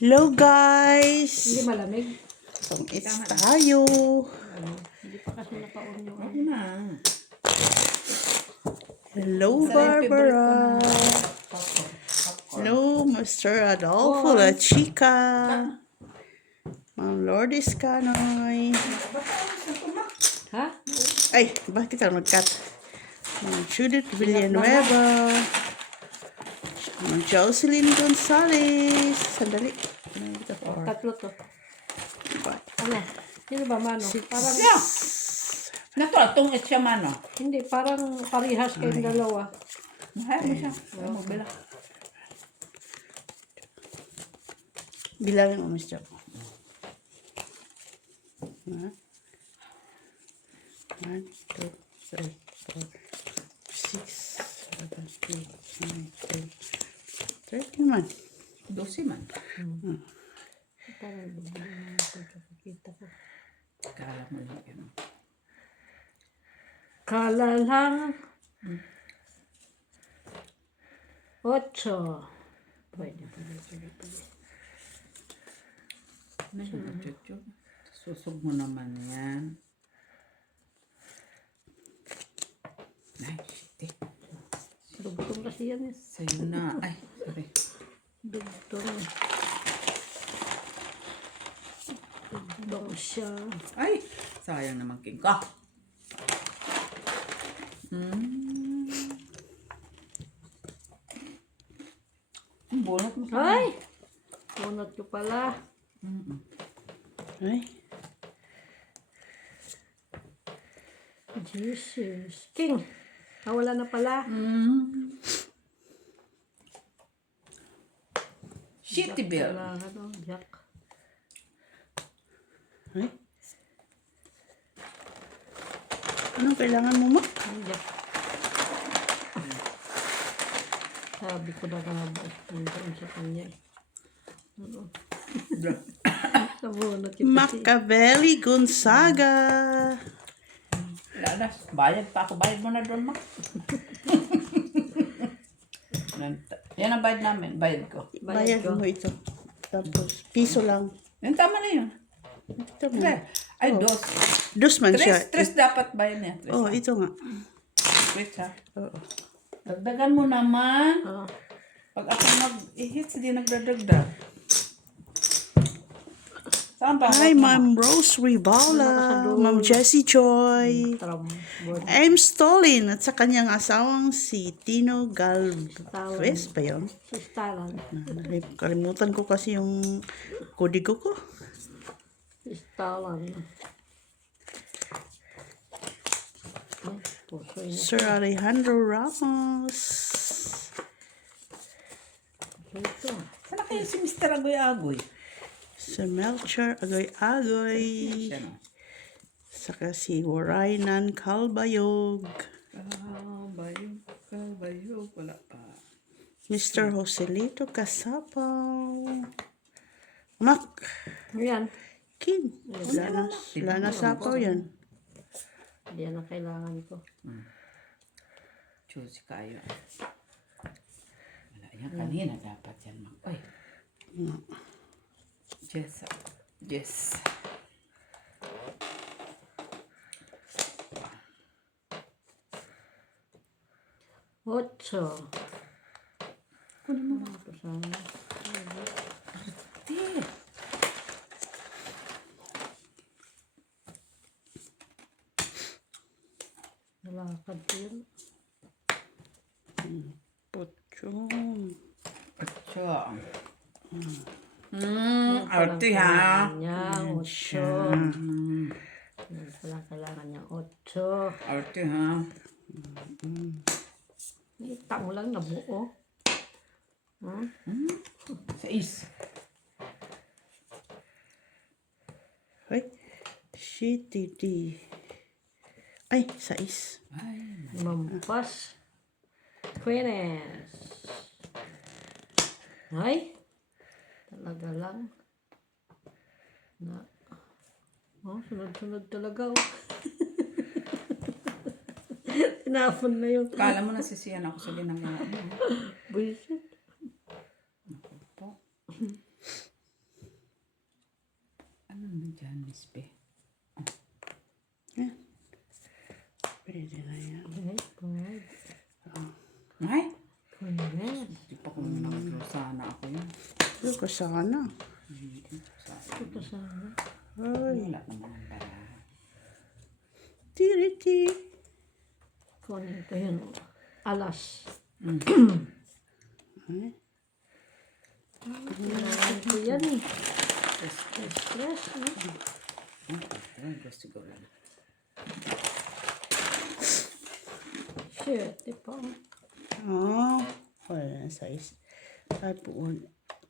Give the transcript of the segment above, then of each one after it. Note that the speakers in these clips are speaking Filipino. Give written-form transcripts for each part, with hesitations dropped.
Hello Hindi guys! malamig. Itong it's tayo. Hindi pa kasi naka-on yung Huwag na. Hello Isa na yung favorite ko Barbara. na popcorn. Hello Mr. Adolfo La Chica. Ma'am Lourdes Canoy. Ha? Ay, bakit ka mag-cut? Ma'am Judith Villanueva. Ma'am Jocelyn Gonzalez. Sandali. Ano ito? Tatlo to. Ba- Ano? Sino ba mano? Parang, Siya! Nato, itong siya man, no? hindi, parang parihas kayong dalawa. Mahal mo siya. Ayaw mo bila. Bilangin mo, Mr. Ha? 1, 2, 3, 4, 6, 7, 8, 9, 10. 30 naman. 12 man. Parang bibili na ako kita ko. Kala mo lang yun. Kala lang. 8. Pwede. Ano yung chuchu? Susog mo naman yan. Ay, shit eh. Dugtong kasi yan eh. Sa'yo na. Ay, sorry. Dugtong. Dugtong siya. Ay, sayang naman king ka. Bunot mo sa Ay! Bunot ko pala. Ay, Jesus. King. Wala na pala. Shitty bill. Wala na to. Jack. ay. Anong kailangan mo, ma? Jack. Sabi ko na nga ba. Nandun sa kanya eh. Nabunot yung Machiavelli Gonzaga. Lalas, bayad pa ako. Bayad mo na doon, ma. Yan ang bayad namin. Bayad ko. Bayad mo ito. Tapos, piso lang. Yan, tama na yun. Ito mo. Tres. Ay, dos. Dos man siya. Tres dapat bayad niya. Tres. Oh, ito nga. Wait, ha. Oo. Dagdagan mo naman. Ah. Pag ako mag-ihit, hindi nagdadagdag. Saan ba? Hi, Ma'am Rose Rivala. Ma'am Jessie Joy. M. Stolin at sa kanyang asawang si Tino Galvez ba yun? Sa stalan. Kalimutan ko kasi yung kodigo ko. Sa stalan. Puso yun. Sir Alejandro Ramos. Ito. Saan kayo si Mr. Agoy-Agoy? Sir Melchor Agoy-Agoy. Siya, no? Saka si Waraynan Calbayog. Kabayo, wala pa. Mr. Joselito Casapaw. Mak. Yan. Kim. Wala na sapaw yan. Hindi yan ang kailangan ko. Choose kayo. Wala yan. Kanina dapat yan, ma. Ay. Yes. Yes. Ocho. Kunin mo na. Ito sana. Di. Nalakad ko yun. Puchong. Ocho. Arte ha. Kanya, ocho. Yan pala kailangan niya. Ocho. Arte ha. Itang lang na buo. Sais. Ay. CTD. Ay, sais. Ay. Mampas. Quenes. Ay. Talaga lang. Na. Oh, sunod-sunod talaga. Oh. Tinapon na yun. Kala mo nasisiyan ako sa ginagawa mo. Bullshit. Ispe. Yan. Pwede na yan. Pwede. Ay! Pwede. Di pa ko nag-draw. Sana ako yun. Ito ko sana. Ito sana. Ay. Wala naman ang para. Tiriti. Kunin ko yun. Alas. Ay. Kailangan ko yan eh. Stress. Gusto ko rin. Shit, diba? Oh. Wala na size. Ay po.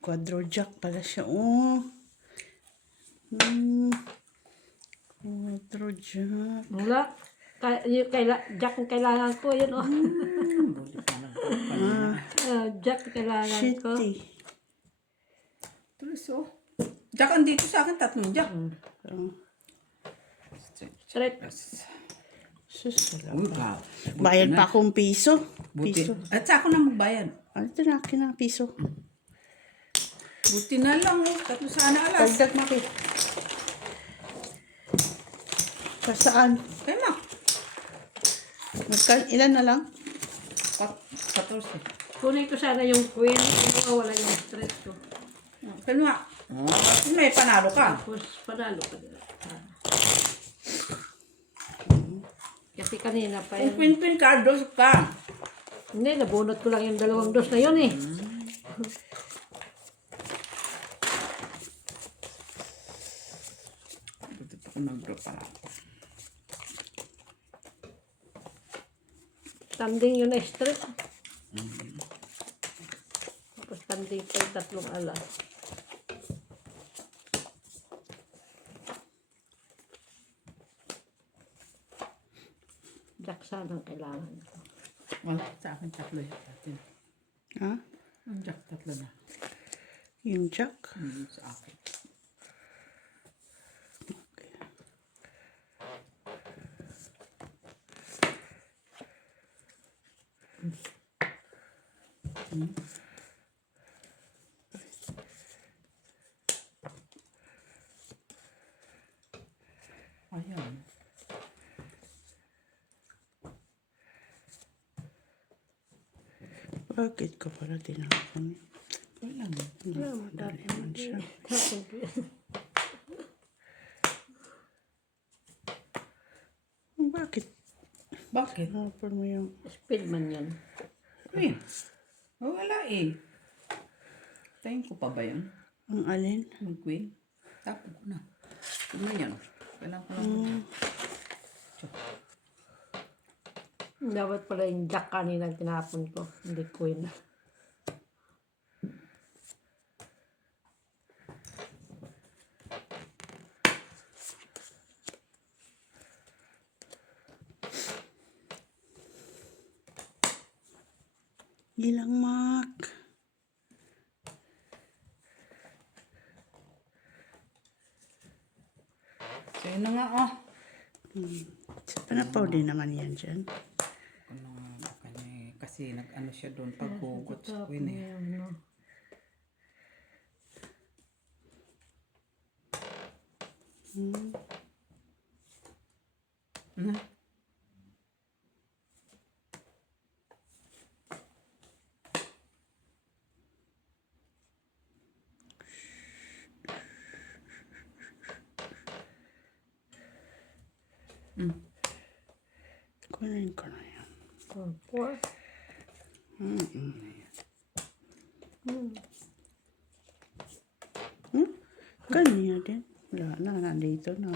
Quadro jack pala siya. Oh. Quadro jack. Wala. Jack ang kailangan ko. Yun oh. Buti pa nag-draw. Jack ang kailangan ko. Shitty. Tulis oh. Jack andito sa akin. 3 Jack. Oh. Straight. Sus. Uy, wow. Bayad pa akong piso. Buti. Piso. At sa ako na magbayad. Ano ito na akin na piso? Buti na lang oh. 3 sana alas. Dagdag maki. Sa saan? Kaya ma. Ilan na lang? 14. Kunin ko sana yung queen. Wala yung straight ko. Kaya nga. Kasi may panalo ka. Tapos panalo ka din. Kasi kanina pa Kung yun. queen ka, 2 ka. Hindi, nabunot ko lang yung 2 dos na yun eh. Buti pa ko nag-draw pa. Standing yun na straight. Tapos standing pa yung 3 alas. Jack sana ang kailangan ko. Wala, sa akin 3 yung atin. Ha? Ang Jack 3 na. Yung jack? Sa akin. Ayan. Bakit ko pala tinapon? Wala mo. Madali man siya. Bakit? Bakit? Tinapon mo yung... Speed man yan. Queen. Wala eh. Tayin ko pa ba yun? Ang alin? Mag-queen? Tapon ko na. Ano yan? Kailangan ko lang. Dapat pala yung jack kanina ang tinapon ko. Hindi queen. Gilang mak. So yun na nga oh. Sa panapaw din naman yan dyan. Ano nga kanya eh. Kasi nag-ano siya doon paghugot sa queen eh. Ano. Ano? Kunin ko na yan. 4. Kanya din. Wala na, nandito na.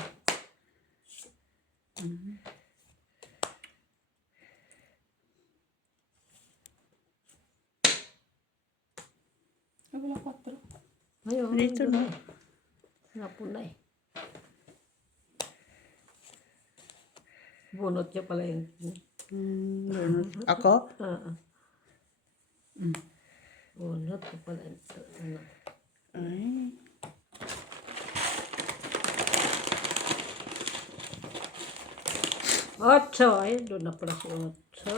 Ay, wala 4. Ayun. Dito na. Napuna eh. Bunot niya pala yun. Ako? Bunot ko pala ito. Ano. Ay. Ocho. Ay, doon na pala si 8.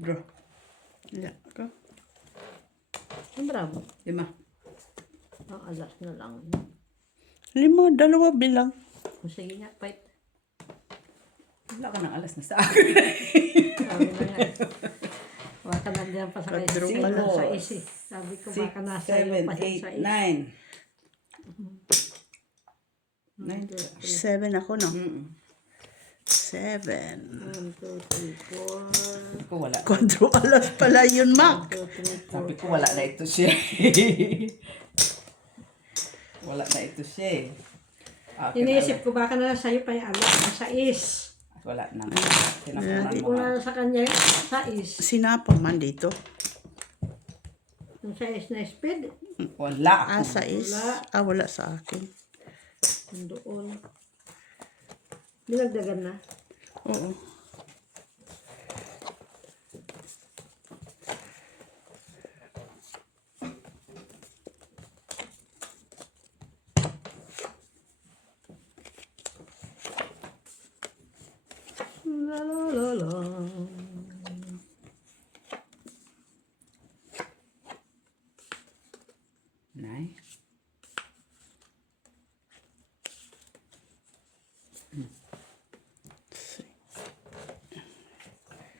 Draw. Wala ka. Ang bravo. 5. Ang alas na lang. 5, 2 bilang. O, sige nga, fight. Wala ka ng alas na sa akin. Sabi na nga. Baka nandiyan pa sa Kadro kaisi. ka lang. Sa isi. Sabi ko baka nasa iyo 7, pa siya sa 8, isi. 9. 7 ako, no? 7. 1, 2, 3, 4. Ko wala. 4 alas pala yun, Mac. 1, 2, 3, 4. Sabi ko wala na ito siya. Wala na ito siya eh. Akin Iniisip ko baka nasa iyo pa yung alas. Sa is. wala na. Tinapunan Hindi mo ko nga. na sa kanya sa is. Sinapang man dito. Yung sa is na speed. Wala. Sa is. Wala sa akin. Doon. Dinagdagan na. Oo. La la la la. Nay.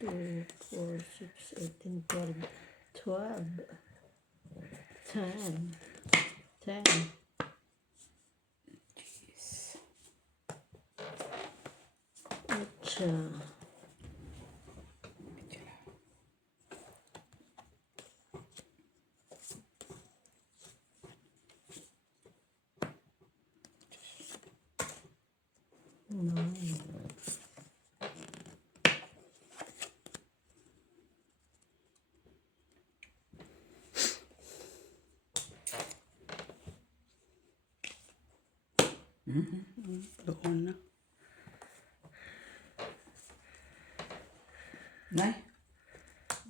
2, 4, 6, 18, 12, 12, 10, 10. Jeez. Acha. Doon na. Nay.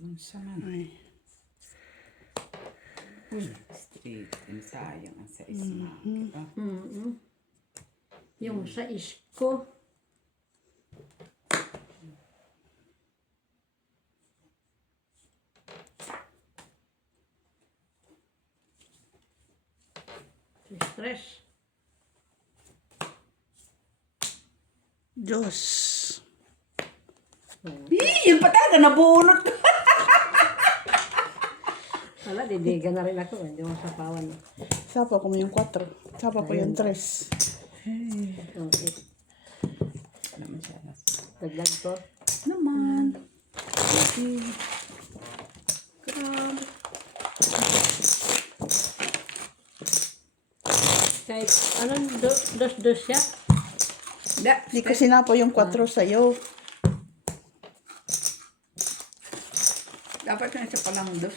Unsa man. Ay. Uy, straight. Ang sayang ang sa isma. Diba? Yung sa isko. Stress. Diyos. Yun pa talaga, nabunot ko. Wala, didigan na rin ako. Hindi mo sapawan. Sapa ko mo yung 4. Sapa ko yung 3. Okay. Naman siya. Dagdag ko. Naman. Grabe. Kahit anong dos siya? Hindi ko sinapo yung 4 sa'yo. Dapat na siya palang dos.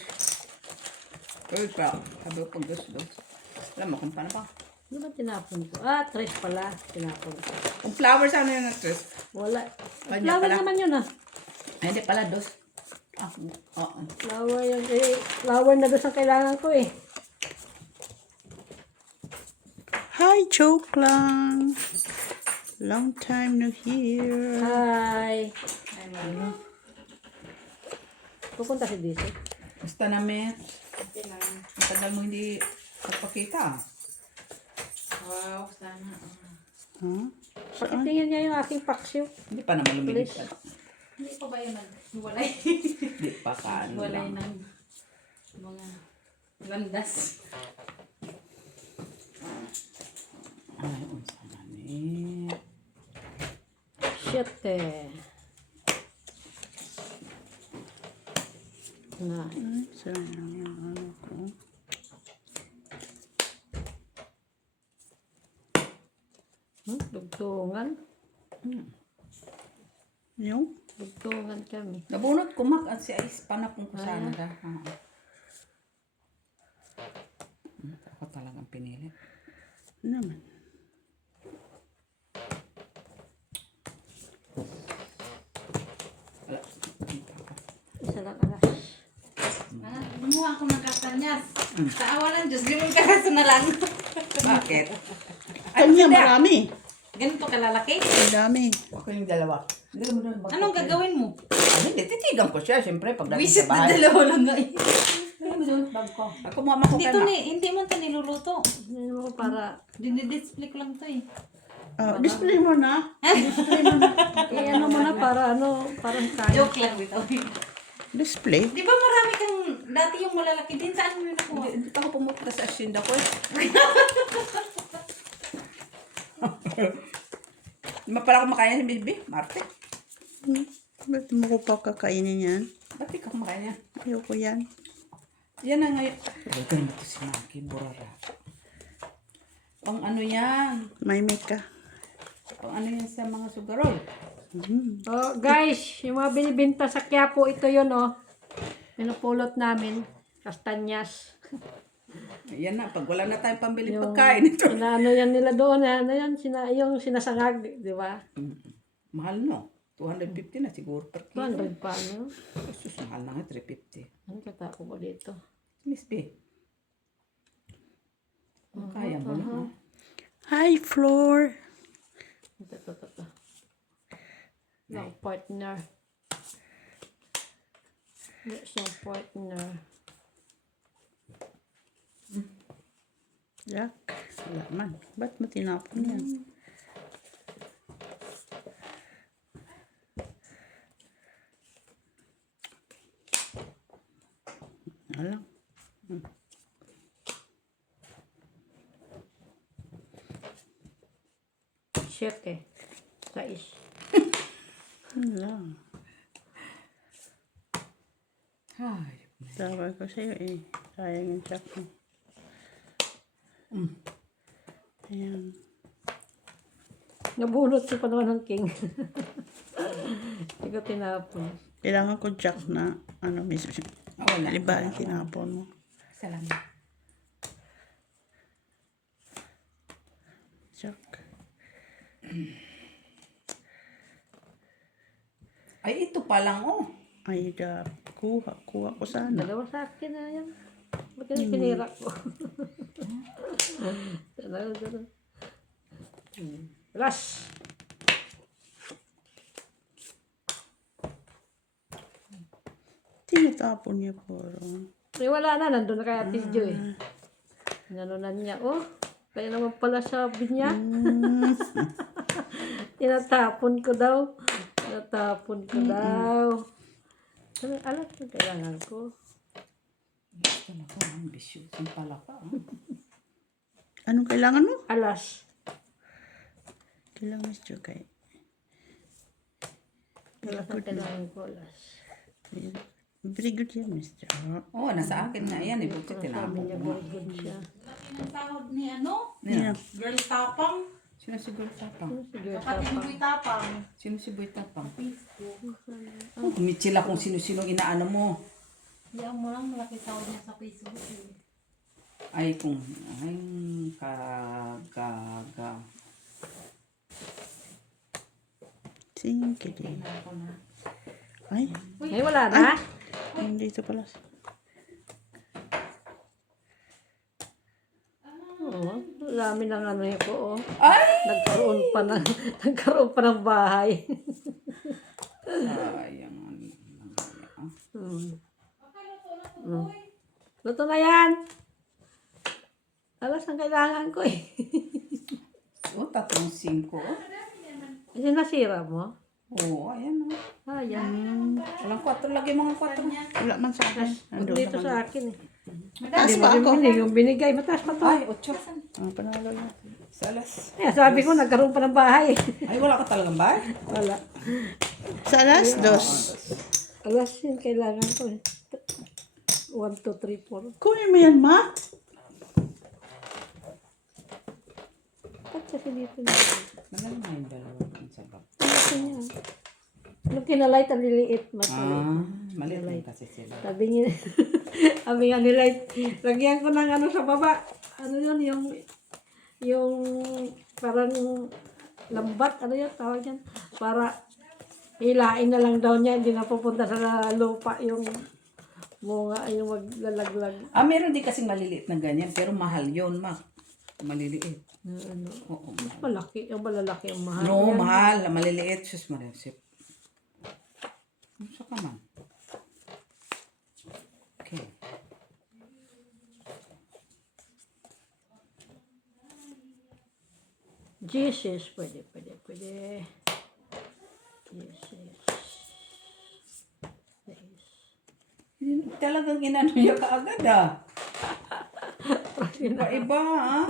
Uy, pa. Sabi ko pag dos. Alam mo kung paano pa. Ano ba tinapon ko? Tres pala. Tinapon ko. Kung flower sana yun na tres. Wala. Kanya Flower pala. naman yun Ay, hindi pala dos. Oo. Flower yun. Flower na dos ang kailangan ko eh. Hi, joke lang. Long time no hear. Hi. Pupunta si DC. Basta namin. Ang tagal mo hindi nagpakita. Wow, sana. Huh? Pakitingin niya yung aking paksiw. Hindi pa naman lumilip. Please. Hindi pa ba yun naghiwalay? Hindi pa ka. Ano Hiwalay lang. ng mga landas. Ay, unsa man eh. Shit eh. Na. Sayang yung ano ko. Dugtungan. Yung? Dugtungan kami. Nabunot ko mak at si Ice panapong ko sana ka. Ako talagang pinili. Naman. Wala. Isa lang alas. Gumawa ako ng kastanyas. Sa awa ng Diyos, limang karaso na lang. Bakit? Kanya marami. Ganito kalalaki. Ang dami. Ako yung dalawa. Hindi mo doon. Anong gagawin mo? Hindi, titigan ko siya. Siyempre, pagdating Wisit sa na bahay. dalawa lang nga eh. Hindi mo doon. hotdog ko. Ako mama ko Hindi kay to ma. hindi mo to niluluto. Hindi mo para, Dinidisplay ko lang to eh. Display mo na. ano mo na para parang kain. Joke lang bitaw. Display. Di ba marami kang, dati yung malalaki din, saan mo yun nakuha? Hindi pa ako pumunta sa asyenda ko eh. Di ba pala kumakain si baby? Marte. Ba't mo ko pa kakainin yan? Ba't di ka kumakain yan? Ayoko yan. Yan na ngayon. Huwag mo ito si Maki, burara. Pang ano yan? May ka. Pang ano yan sa mga sugarol? Oh, guys, yung mga binibenta sa Quiapo, ito yun, oh. Pinupulot namin. Kastanyas. Yan na, pag wala na tayong pambili pagkain ito. Ano yan nila doon, ano yan, yung sinasangag, di ba? Mahal no? 250 na siguro per kilo. 200 pa, no? Sus, mahal na nga, 350. Ano kata ko ba dito? Miss B. Kaya mo na. Ha? Hi, Floor. Ito. No, partner. There's no partner. Jack. Wala man. Ba't mo tinapon yan? Alam. Shit eh. Sais. Alam. Ay. Tawag ko sa'yo eh. Sayang yung Jack mo. Ayan. Nabunot si pa naman ng king. Hindi ko tinapon. Kailangan ko Jack na ano mismo. Wala. Iba yung tinapon mo. Salamat. Jack. Ay, ito pa lang oh. Ay, Jack. Kuha ko sana. Dalawa sa akin na yan. Ba't yung pinira ko? Dalawa. Last. Tinatapon niya puro. Eh, wala na. Nandun na kay Ate Jo eh. Nanunan niya. Oh, kaya naman pala sabi niya. Tinatapon ko daw. Alam ko kailangan ko. Talaga, ambitious yung pala ka. Anong kailangan mo? Alas. Kailangan siya kay. Alas ang kailangan ko. Alas. Very good yan, Mr. Oo, nasa akin nga yan. Ibuti Sabi tinapon niya, ko. very good siya. Ang tawag ni ano? Yeah. Girl tapang. Sino si Boy Tapang? Sige, Kapatid ni Boy Tapang. Sino si Boy Tapang? Oh, Mitchila kung sino-sino inaano mo. Diyan mo lang malaki tawag niya sa Facebook eh. Ay, kaga. Singkili. Tingnan ko na. Ay, Ay, wala na. dito pala. Oo. Dami ng ano yun po. Oh. Ay! Nagkaroon pa ng bahay. Sayang. Luto na yan. Alas ang kailangan ko eh. Oh, 3-5. Sinasira mo? Oo, ayan. Ah, yan. Walang 4. Lagi mga 4. Wala man sa akin. Nandun Dito naman. sa akin eh. Taas pa ako. Yung binigay, mataas pa to. Ay, 8. Panalo yan. Salas. Eh, sabi ko, nagkaroon pa ng bahay. Ay, wala ka talagang ba? Wala. Sa alas, dos. Alas yun, kailangan ko eh. 1, 2, 3, 4. Kunin mo yan, ma. Ba't kasi dito na? Magaling na yung dalawa ng sabak. Dito niya. Nung kinalight, ang liliit. Maliit lang kasi sila. Sabi niya, sabi nga ni Light, lagyan ko ng ano sa baba. Ano yun, yung parang lambat, ano yun, tawag yan. Para hilain na lang daw niya, hindi na pupunta sa lupa yung bunga, yung maglalaglag. Meron din kasing maliliit na ganyan, pero mahal yun, ma. Maliliit. Ano, Oo. mas malaki, yung malalaki ang mahal. No, yan. mahal. Maliliit. Sus, maresip. Ano ka man? Okay. Jesus, pwede. Jesus. Talagang inano niya kaagad ah. Iba-iba ah.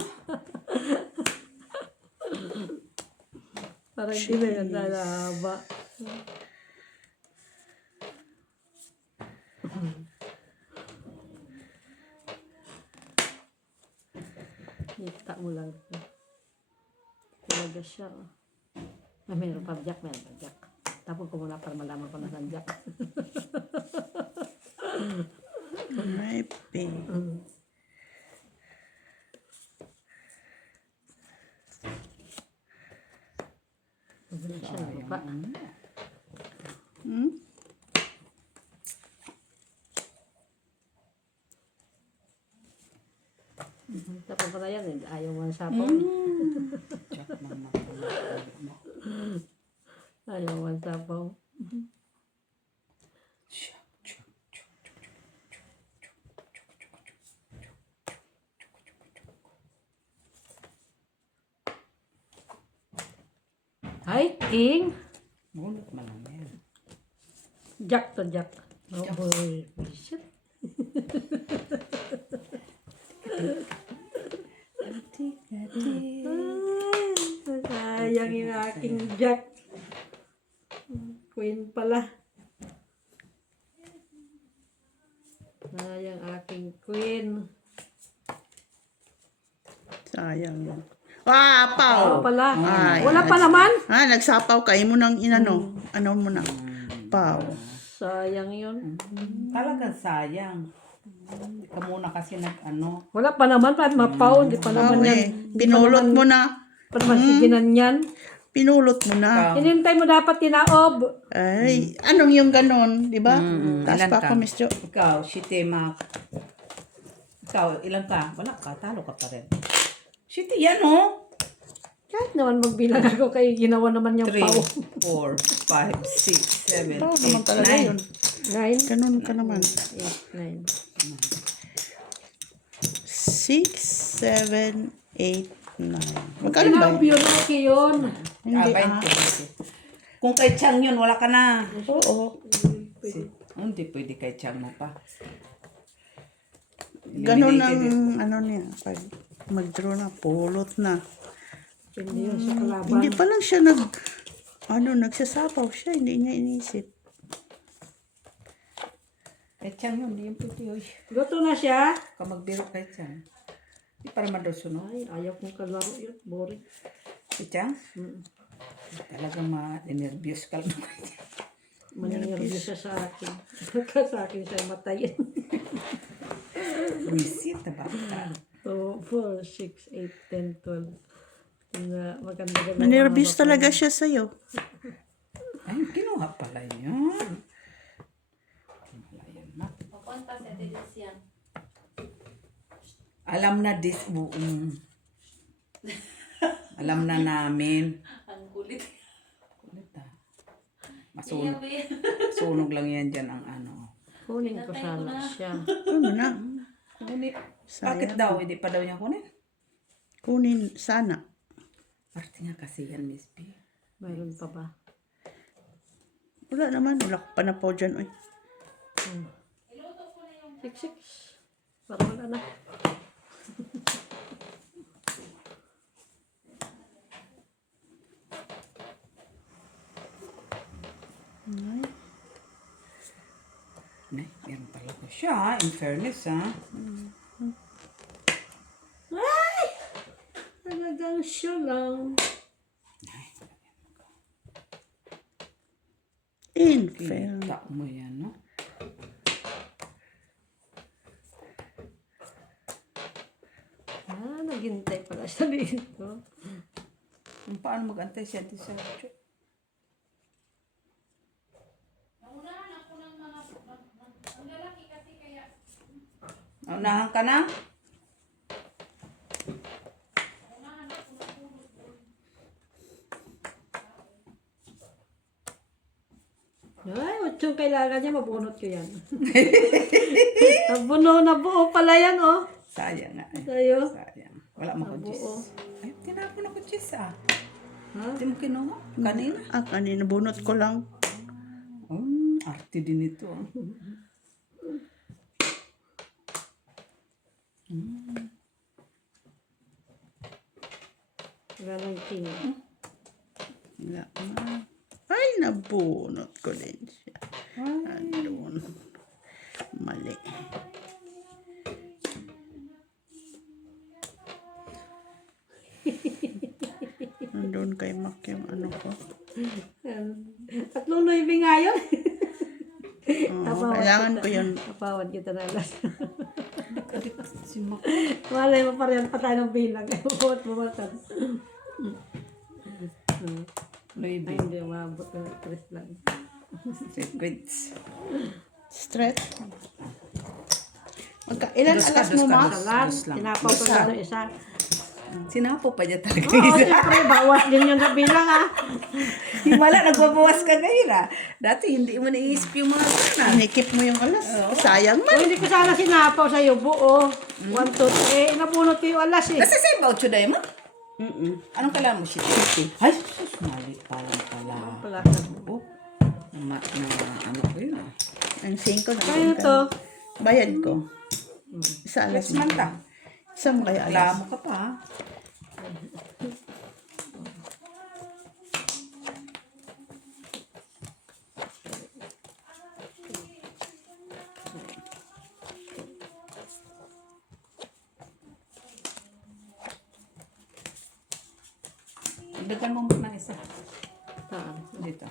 Parang hindi na yan nalaba. Kita mo lang. Talaga siya. Oh. Meron pa jack. Tapos ko muna para malaman ko na saan jack. Maybe. Wala siya na baba. Hmm? Tapos pa na yan, ayaw mo sa sapaw. Check naman. Ayaw mo sa sapaw. Hi, King. Bunot man lang yan. Jack to Jack. Oh boy. Shit. Sayang yung aking Jack. Queen pala. Sayang aking Queen. Sayang yan. Ah, Oh, Pao! pala. Ay, Wala pa naman. nagsapaw kayo mo ng inano. Ano mo na? Pao. Sayang yun. Talagang sayang. Hindi ka muna kasi nag-ano. Wala pa naman. Pa mapaw. Hindi pa naman yan. Okay. Pinulot mo na. Pa naman siginan yan. Pinulot mo na. Hinintay mo dapat tinaob. Ay, anong yung ganon? Di ba? Taas Ilan pa ka? ako, Miss Jo. Ikaw, Shitemak. Ikaw, ilan ka? Wala ka, talo ka pa rin. Shite, yan oh. Kahit naman magbilang ako kay ginawa naman yung 3, pao. 4, 5, 6, 7, Pao naman 8, talaga yun. 9, Ganon ka naman. 8, 9. 6, 7, 8, 9. Magkano ba Tinaob yun? yun. Okay yun. Hindi, 20. Kung kay Chang yun, wala ka na. Oo. Hindi pwede kay Chang mo pa. Ganon ang ano niya. Pag mag-draw na, pulot na. Hindi yun sa kalaban. Hindi pa lang siya nagsasapaw siya. Hindi niya inisip. Kay Chang yun, hindi yung pwede. Uy, Luto na siya. ka magbiro kay Chang. Di para madosunod. Ay, ayaw kong kalaro yun. Boring. Si Chang? Talagang ma-nervyos ka lang. Maninirbyo siya sa akin. Baka sa akin siya matayin. Visit na bata. 2, 4, 6, 8, 10, 12. Na maganda ka Manervyos talaga siya sa'yo. Ay, kinuha pala yun. Wala yan, ma. Papunta sa Delician. Alam na alam na namin. Ang kulit. Kulit ah. Masunog lang yan dyan ang ano. Kunin ko sana siya. Ano na? Kunin. Bakit daw? Hindi pa daw niya kunin? Kunin sana. Parte nga kasi yan, Miss B. Mayroon pa ba? Wala naman. Wala ka pa na po dyan. Uy. 6. Para wala na. Meron pala ko siya. In fairness, ha? Talagang siya lang. In fair. Kita mo yan, no? Naghintay pala siya dito. Paano mag-antay siya dito sa Sergio? Naunahan ka na? Ay, 8 kailangan niya, mabunot ko yan. Nabuo pala yan, oh. Sayang nga. Sa'yo. Sayang. Wala mo ko Nabuo. Diyos. Ay, tinapon ako, Jess, ah. Ha? Hindi mo kinuha? Kanina? Kanina bunot ko lang. Arte din ito, ah. Wala lang king. Wala na. Ay, nabunot ko din siya. Andun. Mali. Andun kay Mac yung ano ko. Tatlong Louis V nga yun. Oo, kailangan ko yun. Napawad kita na alas. Si Mac. Malay mo pa rin pa tayo ng bilang. Buhat bumatan. Louis V. Ay, hindi. Umabot ng 3 lang. Secrets. Stress. Ilan alas mo, Ma? Salat. Dos lang. Sinapaw ko na ng isa. Sinapo pa niya talaga. Oo, siyempre. Bawas din yung kabilang ah. Wala, nagbabawas ka ngayon, ah. Dati hindi mo naiisip yung mga na. Inikip mo yung alas. Sayang man. O, hindi ko sana sinapaw sa'yo buo. 1, 2, 3. Nabunot ko yung alas eh. Nasa sa ibaw, Chuday mo? Anong kailangan mo? Shit. Ay, sus, mali pala. Wala. Oh, ano ko yun, ah. Ang 5 na. Kaya to. Bayad ko. Isa alas Next mo. month, ah. Isa mo kaya Wala alas. mo ka pa, ah. Dagdag mo muna isa. Saan? Dito.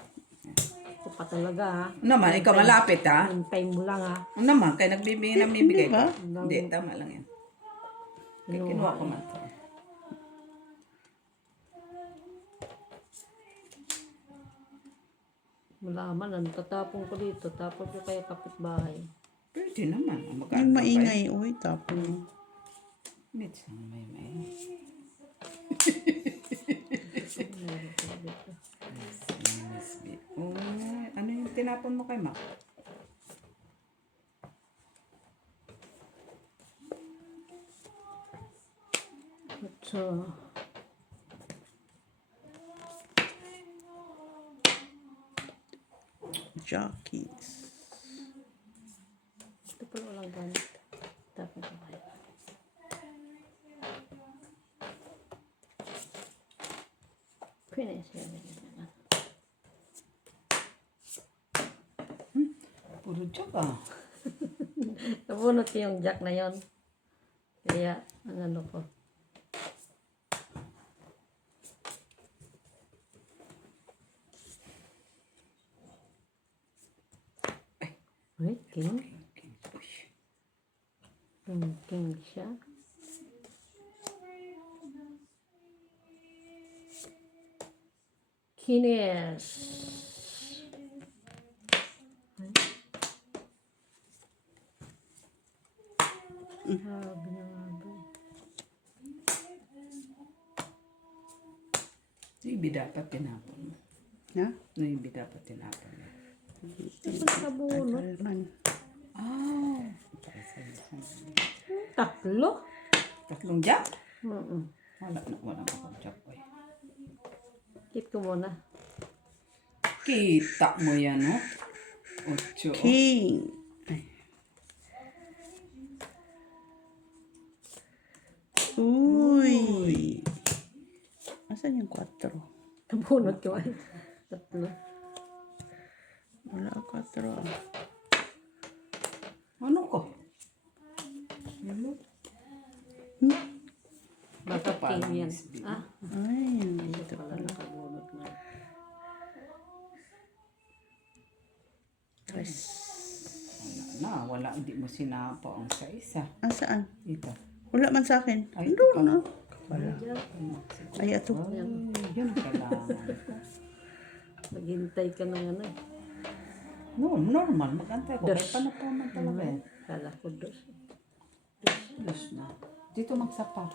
Ito pa talaga ha. Naman, ikaw malapit, ha? Hintay mo lang ha. Naman, kaya nagbibigay na bibigay Hindi ba? ka. Hindi, tama lang yan. Kaya kinuha ko man to. Malaman, ang tatapon ko dito. Tapos ko kaya kapitbahay. Pwede naman. Yung maingay. Uy, tapon mo. Mitch, may. Oh, ano yung tinapon mo kay Mac? So, Jockeys. ito pala walang gamit. Tapos ko kaya. Finish yan. Puro joke, ah. Nabunot ko yung jack na yon. Kaya, ang ano ko. Wait, king? King siya. Kines. Grabe na nga ba. Yung ibi dapat tinapon mo. Ha? Yung ibi dapat tinapon mo. Ito nakabunot. Alman. Oh. Tatlo? Tatlong jack? Wala Wala akong jack, boy. Kit ko muna. Kita mo yan, no? 8. King. Ay. Uy. Asan yung 4? Nabunot ko ay. Tatlo. Wala 4. Ano ko? Baka pala king yan. Miss B. Ah, Ay, dito ito pala pala. nakabunot na. Tres. Wala. Hindi mo sinapa ang sa isa. Saan? Ito. Wala man sa akin. Ay, Andun ito na. pala. Ay, ato. Yan ang kailangan. Maghintay ka ng ano eh. No, normal. Magantay ko. Kaya panapaman talaga eh. Kala ko dos. Dos na. Dito magsapa.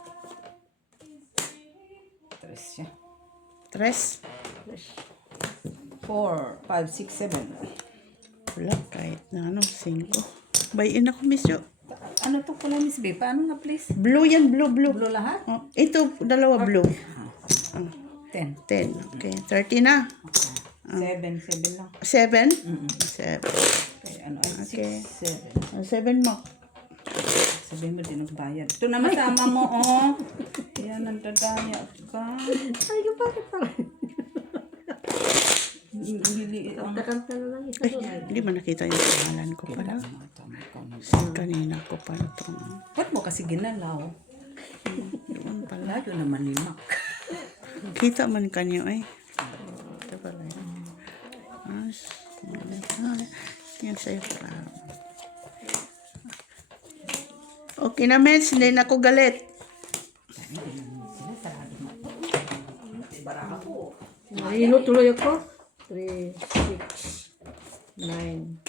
3 siya. Tres. 4, 5, 6, 7. Wala kahit na ano, 5. Bayin ako, Miss Jo. Ano to pala, Miss B? Paano nga, please? Blue yan, blue. Blue lahat? Oh, ito, dalawa blue. 10. 10. Okay, 30 na. 7 lang. 7? Mm-mm. 7. Okay, ano, ay, Okay. 6, 7. 7 mo. Sabihin mo, din nagbayad. Ito na masama mo, oh. Yan, nagdadaya ka. Ay, bakit parang? Kanta-kanta na lang isa doon. Hindi mo nakita yung pangalan ko pala. Kanina ko pa ito. Ba't mo kasi ginalaw? Doon pala. Layo naman ni Mac. Kita man kanyo eh. Ito pala yun. Yan sa'yo pala. Okay na, Mets. Hindi na ako galit. Nahilo tuloy ako. 3, 6, 9,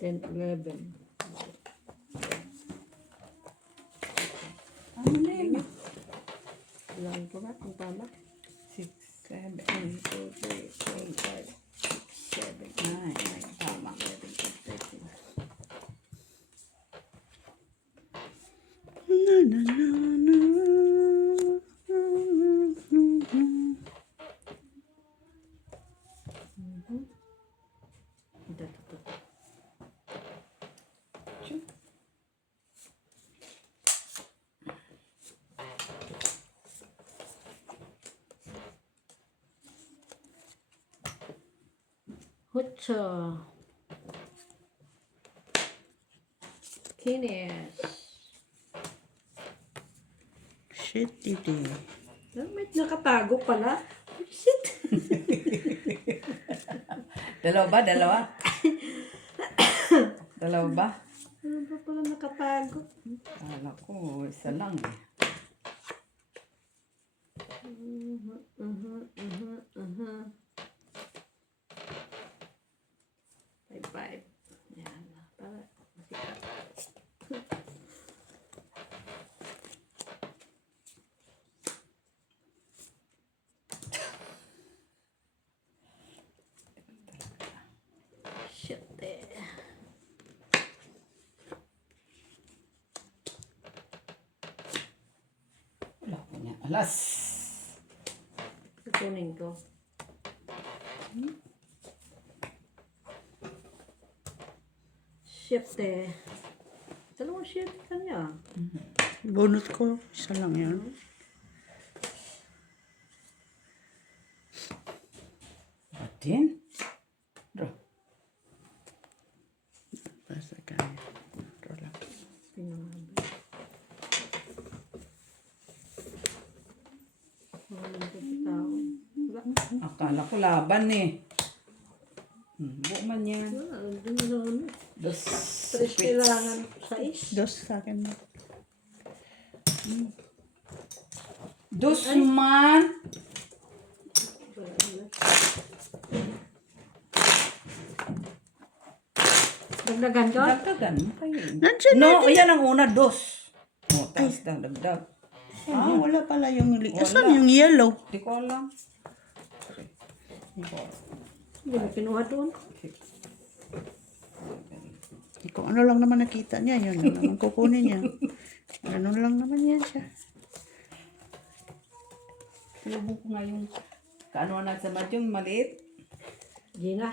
10, 11. Ano na yun? Ilan ko na kung tama? 6, 7, 1, 2, 3, 4, 5, 6, 7, 9. Tama. 11, 12, 13. Na, na, na, na. Ito, ito, ito. Hutsa. Kinis. Shit, titi. May nakatago pala. Shit. Dalawa ba? Dalawa? Dalawa ba? Ano ba pala nakatago? Kala ko, isa lang eh. Five. Yan. Para masikat. Shit eh. Wala ko niya. Alas! Kukunin ko. Shit eh. Dalawang shit kanya. Bunot ko. Isa lang yun. Batin? Bro. Basta kaya. Ito lang. Pinangabi. Mahalang ko si tao. Wala. Akala ko laban eh. Buo man yan. Wala. Doon na lang ano. Dos. Tres kailangan. Sais. Dos sa akin. Dos man. Dagdagan ka? Dagdagan mo kayo. Nandiyan No, yan ang una, dos. O, tapos dagdag. Ah, wala pala yung... Wala. Asan yung yellow? Di ko alam. Hindi mo kinuha doon. Kung ano lang naman nakita niya, yun lang naman kukunin niya. Ganun lang naman yan siya. Sinubo ko nga yung kaano na sa yung maliit. Gina.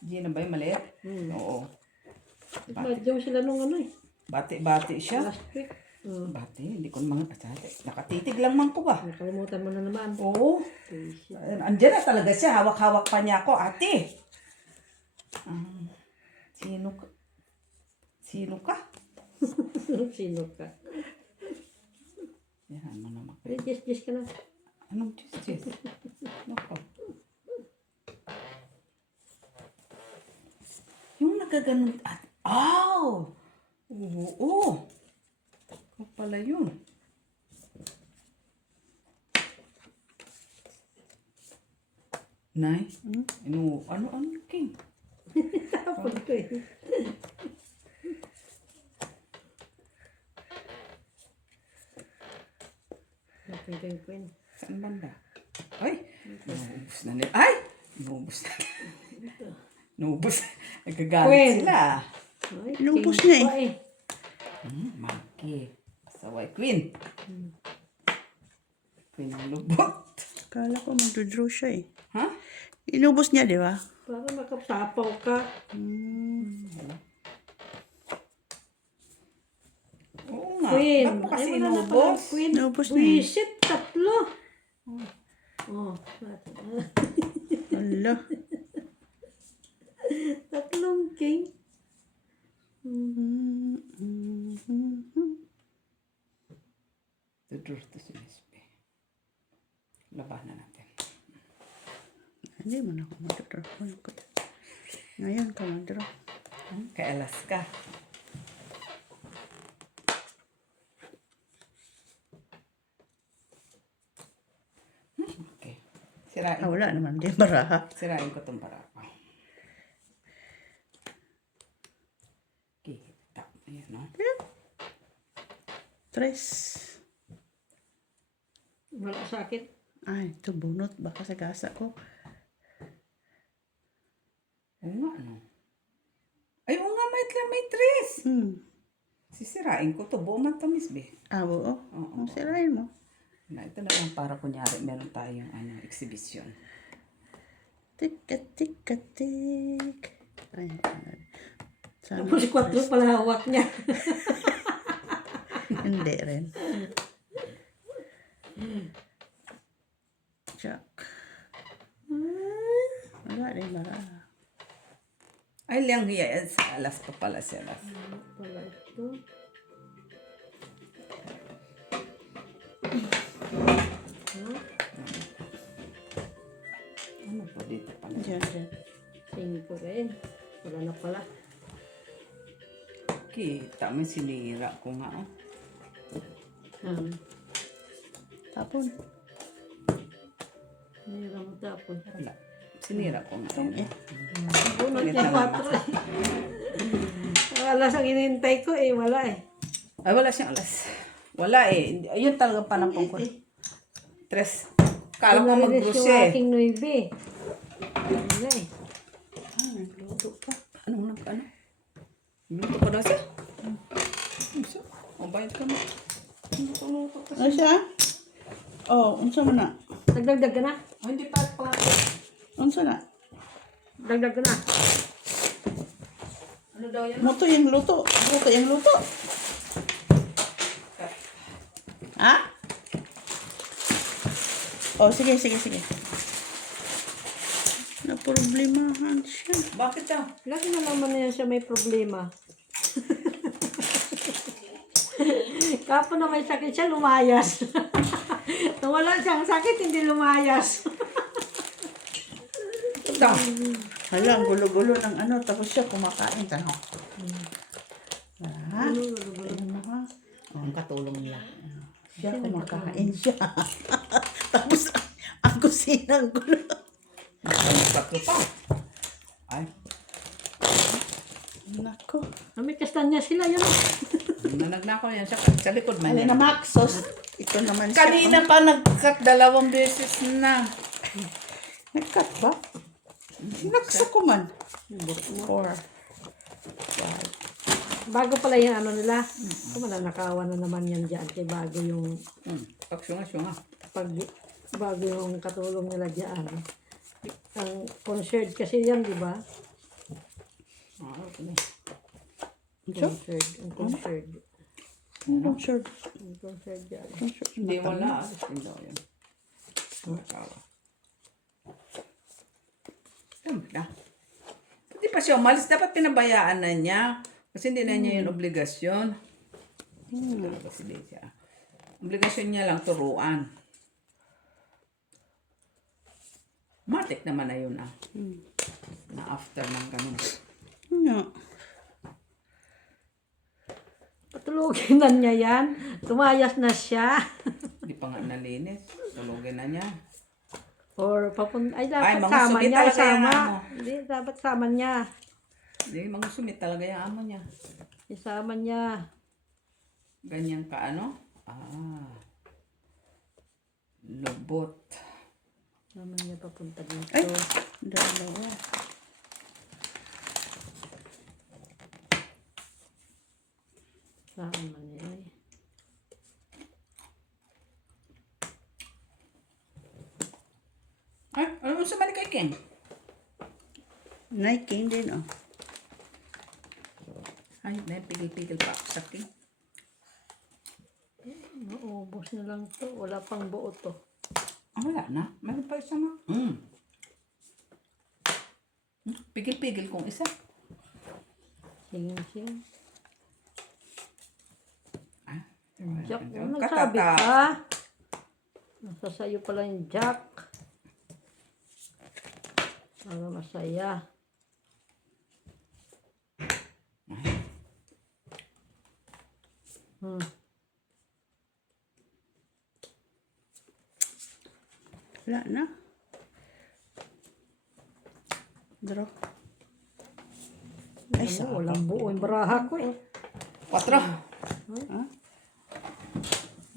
Gina ba yung maliit? Oo. Medyo sila nung ano eh. Bati-bati siya. Last week. Bati, hindi ko mga kasate. Nakatitig lang man ko ba? Nakalimutan mo na naman. Oo. Andiyan na talaga siya. Hawak-hawak pa niya ako. Ate. Sino ka? Sino ka? Sino ka? Yan mo naman. Ay, yes ka na. Anong cheese? Nako. Yung nagaganon. Oh! Oo. Ikaw pala yun. Nay? Ano king? Tapos ko eh. Queen. Saan banda? Ay! Naubos na nila. Ay! Naubos na. Naubos. Nagagalit Queen. sila. Ay, Lupos king na eh. pa Mag Okay. Saway Queen. Queen ng lubot. Kala ko magdodraw siya eh. Ha? Inubos niya, di ba? Para makapapaw ka. Oo nga. Queen. Ba't mo kasi Ay, wala na pala. inubos? Queen. Inubos na eh. Wisit, tatlo. Oh. Ala. Tatlong king. Tudur to si Miss B. Labanan natin. Hindi mo na ako magdodraw. Ngayon ka magdodraw. Kay Alaska. Okay. Sirain Ah, ko. wala naman. Di baraha. Sirain ko itong para ko. Kita. Ayan, no? Tres. Wala sakit. Ay, ito bunot. Baka sa gasa ko. Oo nga, no? Ay, oo nga, may tres. Sisirain ko to. Buo man to, Miss B. Ah, oo. Oo. Sirain mo. Ito na lang para kunyari meron tayong exhibition. Tik. Ay, sana. Tapos 4 pala hawak niya. Hindi rin. Jack. Wala rin baraha. Ay, lang hiya. Sa alas pa pala siya. Pala ito. Ano pa dito pa? Diyan. 5 rin. Wala na pala. Kita mo, sinira ko nga. Oh. Tapon. Mayroon mo tapon. Wala. Sinira ko nga. Ayan. Bunot Ulit niya na 4. Alas ang inintay ko eh. Wala eh. Ay, wala siyang alas. Wala eh. Ayun talaga panapong ko. Tres. Kala ko mag-brush yung eh. aking 9. Wala eh. Ah, nagluto pa. Anong ano? Luto pa daw siya? Ano siya? O, bayad ka mo. Luto pa Ano siya? Oh, unsa mo na? Dagdag ka na? Oh, hindi pa pa. Unsa na? Dagdag ka na? Ano daw yan? Muto yung luto. Luto yung luto. Ha? Oh, sige. Naproblemahan siya. Bakit daw? Lagi na naman na yan siya may problema. Kapon na may sakit siya, lumayas. Nung wala siyang sakit, hindi lumayas. Ito. Hala, ang gulo-gulo ng ano. Tapos siya kumakain. Tano. Ha? Tingnan mo ha. Ang katulong nila. Siya kumakain siya. Tapos ang kusinang gulo. Tatlo pa. Ay. Nako. May kastanya sila yun. Nanagnakaw yan sa likod man Alin yan. na Max? Sos, ito naman siya. Kanina pa nag-cut 2 beses na. Nag-cut ba? Sinaksa ko man. 4. 5. Bago pala yung ano nila. Mananakawan na naman yan dyan. Kaya bago yung Pagsyunga-syunga. bago yung katulong nila dyan. Ang concert kasi yan, di ba? Ah, okay. Concert. Ang concert. Ang shirt. Ang concert dyan. Ang shirt. Hindi wala. Alas din daw yun. Nakawa. Tama na. Hindi pa siya umalis. Dapat pinabayaan na niya. Kasi hindi na niya yung obligasyon. Kasi di siya. Obligasyon niya lang turuan. Matik naman na yun na after ng ganun. No. Patulogin na niya yan. Tumayas na siya. Hindi pa nga nalinis. Tulogin na niya. Or papunta. Ay, Ay, dapat mga sama sumit niya. talaga yung Isama. amo. Hindi, dapat sama niya. Hindi, magusumit talaga yung amo niya. Isama niya. Ganyan ka ano? Ah. Lubot. Sama niya papunta dito. Ay, dalawa. Sama niya eh. Ano sa balik kay King? Nike din, oh. Ay, pigil-pigil pa ako sa King. Maubos na lang to. Wala pang buo to. Ah, wala na. Meron pa isa na. Pigil-pigil kung isa. Sing-sing. Ah, Jack, ayun. nagsabi Katata. ka. Nasa sayo pala yung Jack. Para masaya. Wala na. Draw. Ay, sa Walang buo yung baraha ko eh. 4.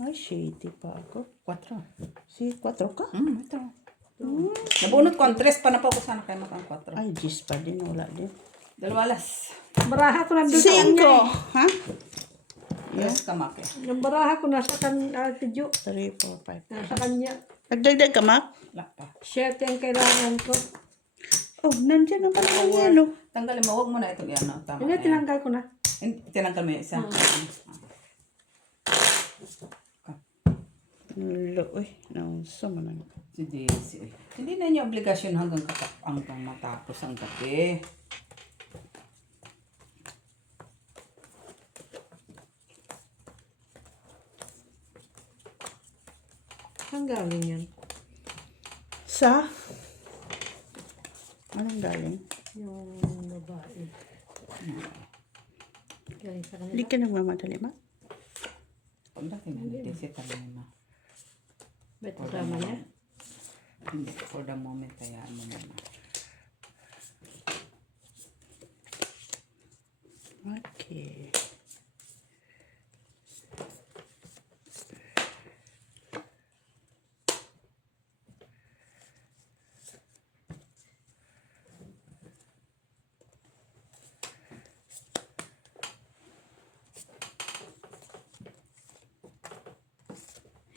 Ay, shady pa ako. 4. Si 4 ka? Ito. Nabunot ko ang 3 pa na po ako sana kayo makang 4. Ay, 10 pa din. Wala din. Dalawalas. Baraha ko nandun sa 5. kanya Ha? Yes, kamake. Yung baraha ko nasa tidyo. 3, 4, 5. Nasa kanya. Nagdagdag ka, Mac? Wala pa. 7 ang kailangan ko. Oh, nandiyan na pala ang yelo. Tanggalin mo, huwag mo na itong yan. No? Tama. Hindi, yan. tinanggal ko na. Tinanggal mo yung isa. Uy, nauso mo na. Si Daisy. Hindi na niya obligasyon hanggang matapos ang gabi. Saan galing yan? Sa? Anong galing? Yung babae. Galing sa kanila. Hindi ka nagmamadali, Mac? Pag dati na, hindi si Talima. Ba't kasama niya? Hindi, for the moment, hayaan mo muna. Okay.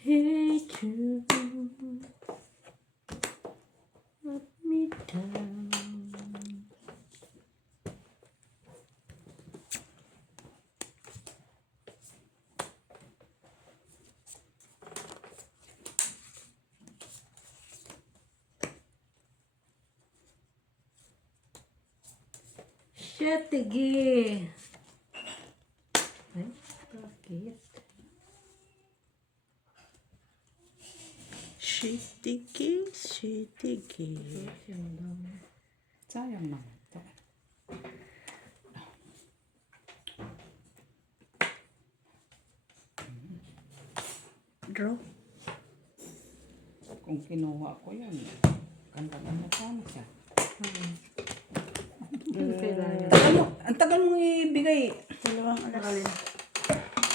Hey, you let me down. Shetigi. Ay, bakit? Shitiki, shitiki. Sayang naman ito. Draw. Kung kinuha ko yan, ganda-ganda sana siya. Kailangan. Ang tagal mong ibigay. Dalawang alas.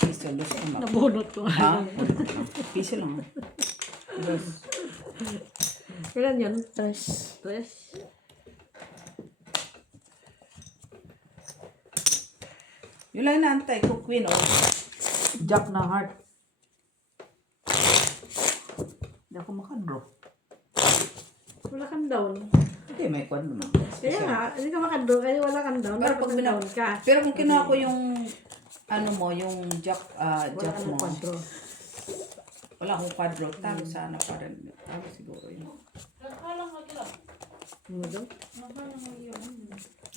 Piso, dos ka ma. Nabunot ko. Ha? Piso lang. Dos. Kailan yun? 3. 3. Yun lang inaantay ko, Queen, oh. Jack na heart. Hindi ako makadraw. Wala kang down. Hindi, may kwan naman. Kaya nga, hindi ka makadown kasi wala kang down. Pero Dapat pag down ka. Pero kung kinuha ko yung, ano mo, yung Jack, Wala Jack kang mo. kwadro. Wala akong quadro. Talo sana pa rin. Talo siguro yun. Ano doon?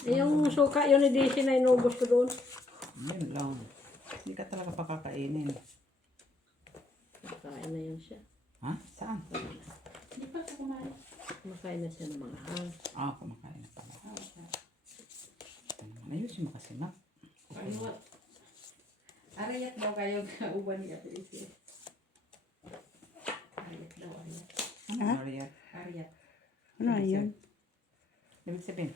Eh, yung suka yun ni DC na inubos ko doon. Yun lang. Hindi ka talaga pakakainin. Makain na yun siya. Ha? Saan? Makain na siya ng mga hang. Ah, kumakain na pala. Ayusin mo kasi, Mac. Arayat daw kayo uban ni Ate Isi. Arayat daw, arayat. Ano, Ha? Maria? Arayat. Ano yun? Ibig sabihin?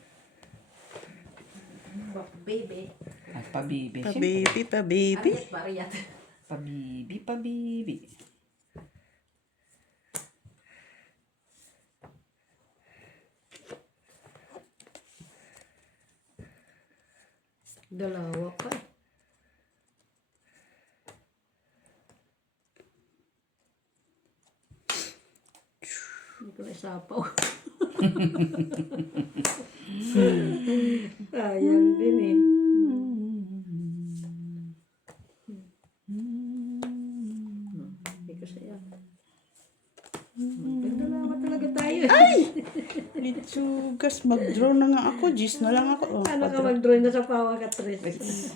Baby. Ay, pabibi. Pa-baby, pa-baby. Arayat ba, arayat? Pabibi, pabibi. Dalawa pa eh. Hindi ko na isapaw. Sayang din eh. Hindi ko saya. Magdalawa talaga tayo. Litsugas, mag-draw na nga ako. Gis na lang ako. Oh, Ano ka mag-drawing na sa pawa ka, Tres?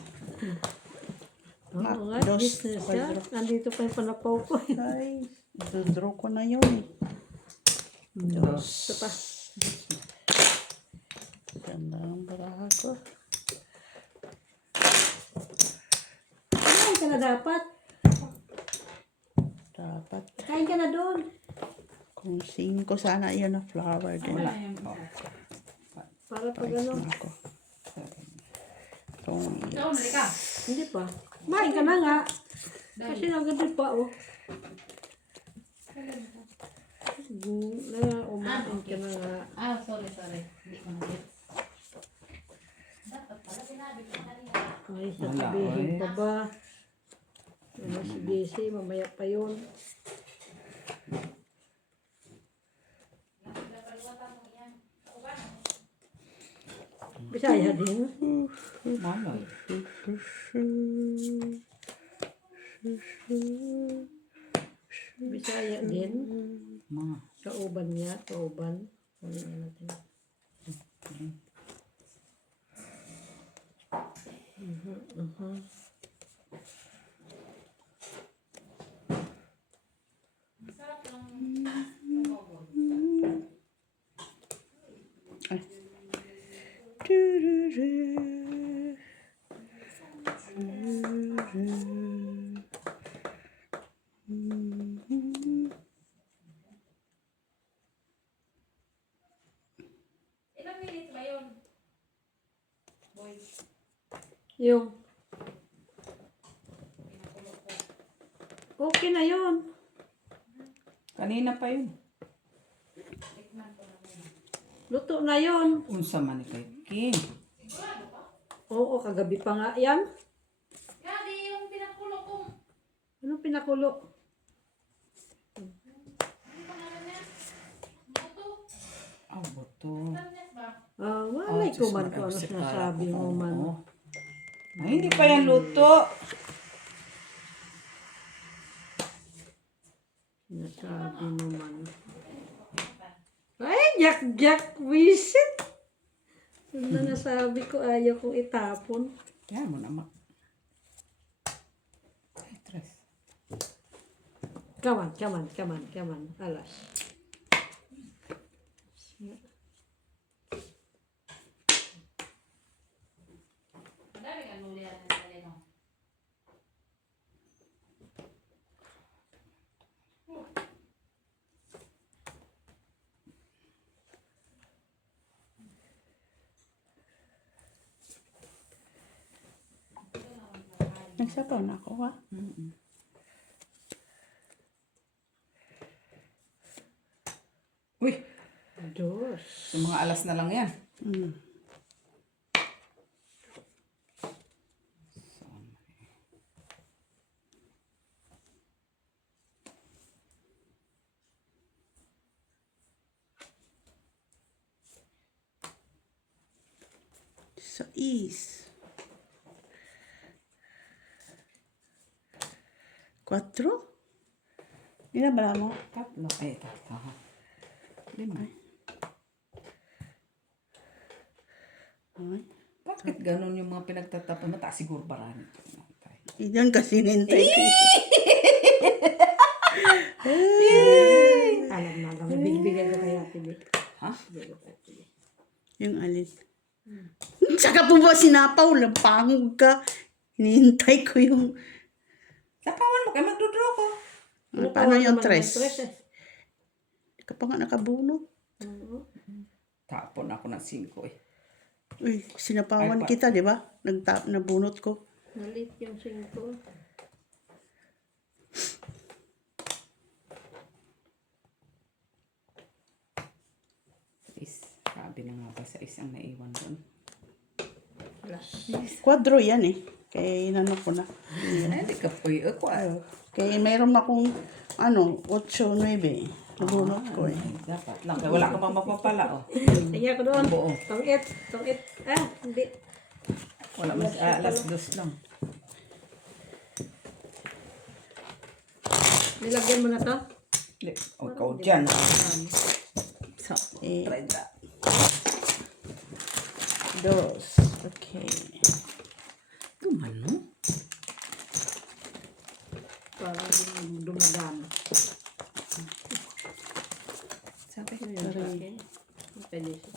Oo nga, Dos. business siya. Nandito pa yung panapaw ko. Ay, draw ko na yun eh. Ito pa. Ganda ang baraha ko. Kain ka na dapat. Dapat. Kain ka na doon. Kung 5 sana yun na flower din. Wala. Para pag ano. Ako. Itong Ikaw, nalika. Hindi pa. Kumain ka na nga. Kasi naganda pa, oh. Umain ka na nga. Ah, sorry. Hindi ko na-get. Dapat pala sinabi ko kanina. Ay, sasabihin pa ba? Ano si Daisy, mamaya pa yun. Bisaya din. Malay. Bisaya din. Mga. Kauban niya, kauban. Ano nga natin. ay. Tururu. Ilang minutes ba yun? Boy. Yung. Okay na yun. Kanina pa yun. Luto na yun. Unsa man ni kay King. Oo, kagabi pa nga yan. Grabe yung pinakulo ko. Anong pinakulo? Ano pangalan niya? Buto. Ah, buto. Yes ba? Walay ko Diyos, man kung ano mag-isip sinasabi para mo ako. man. Oo. Ay, hindi pa yan luto. Sinasabi mo man. Ay, Jack visit. Ano na nasabi ko, ayaw kong itapon. Yan mo naman. Ay, Tres. Come on. Alas. Madami kang nulihan ng talino. Nagsapaw na ako ha. Uy, Dos. yung mga alas na lang yan. Mm. Sais. 4? Binabala mo? Tatlo. Ay, tatlo. 5. Ay. Bakit ganun yung mga pinagtatapan? Mataas siguro parang. Yan kasi nintay ko. Alam na lang. Bigbigay ko kaya Tibi. Ha? Yung alin. Saka po ba sinapaw? Lampangog ka. Hinihintay ko yung... Sapawan mo kayo, magdodraw ko. Paano yung Naman tres? eh. Hindi ka pa nga nakabunot. Tapon ako ng 5 eh. Uy, sinapawan Ay, pa- kita, di ba? Nabunot ko. Nalit yung 5. Sabi na nga ba sa isang naiwan doon? Quadro yan eh. Kaya inano ko na. Ay, di ka po ako. Kaya mayroon akong, 8, 9. Nabunot ko eh. Dapat lang. Kaya wala ka pang mapapala, oh. Lagyan ko doon. Buo. Tongit. Hindi. Wala mas, alas dos lang. Nilagyan mo na to? O, ikaw dyan. So, eh, Try that. dos. Okay. Gumano? Para dumadami. Sabi ko Okay. Pwede siya.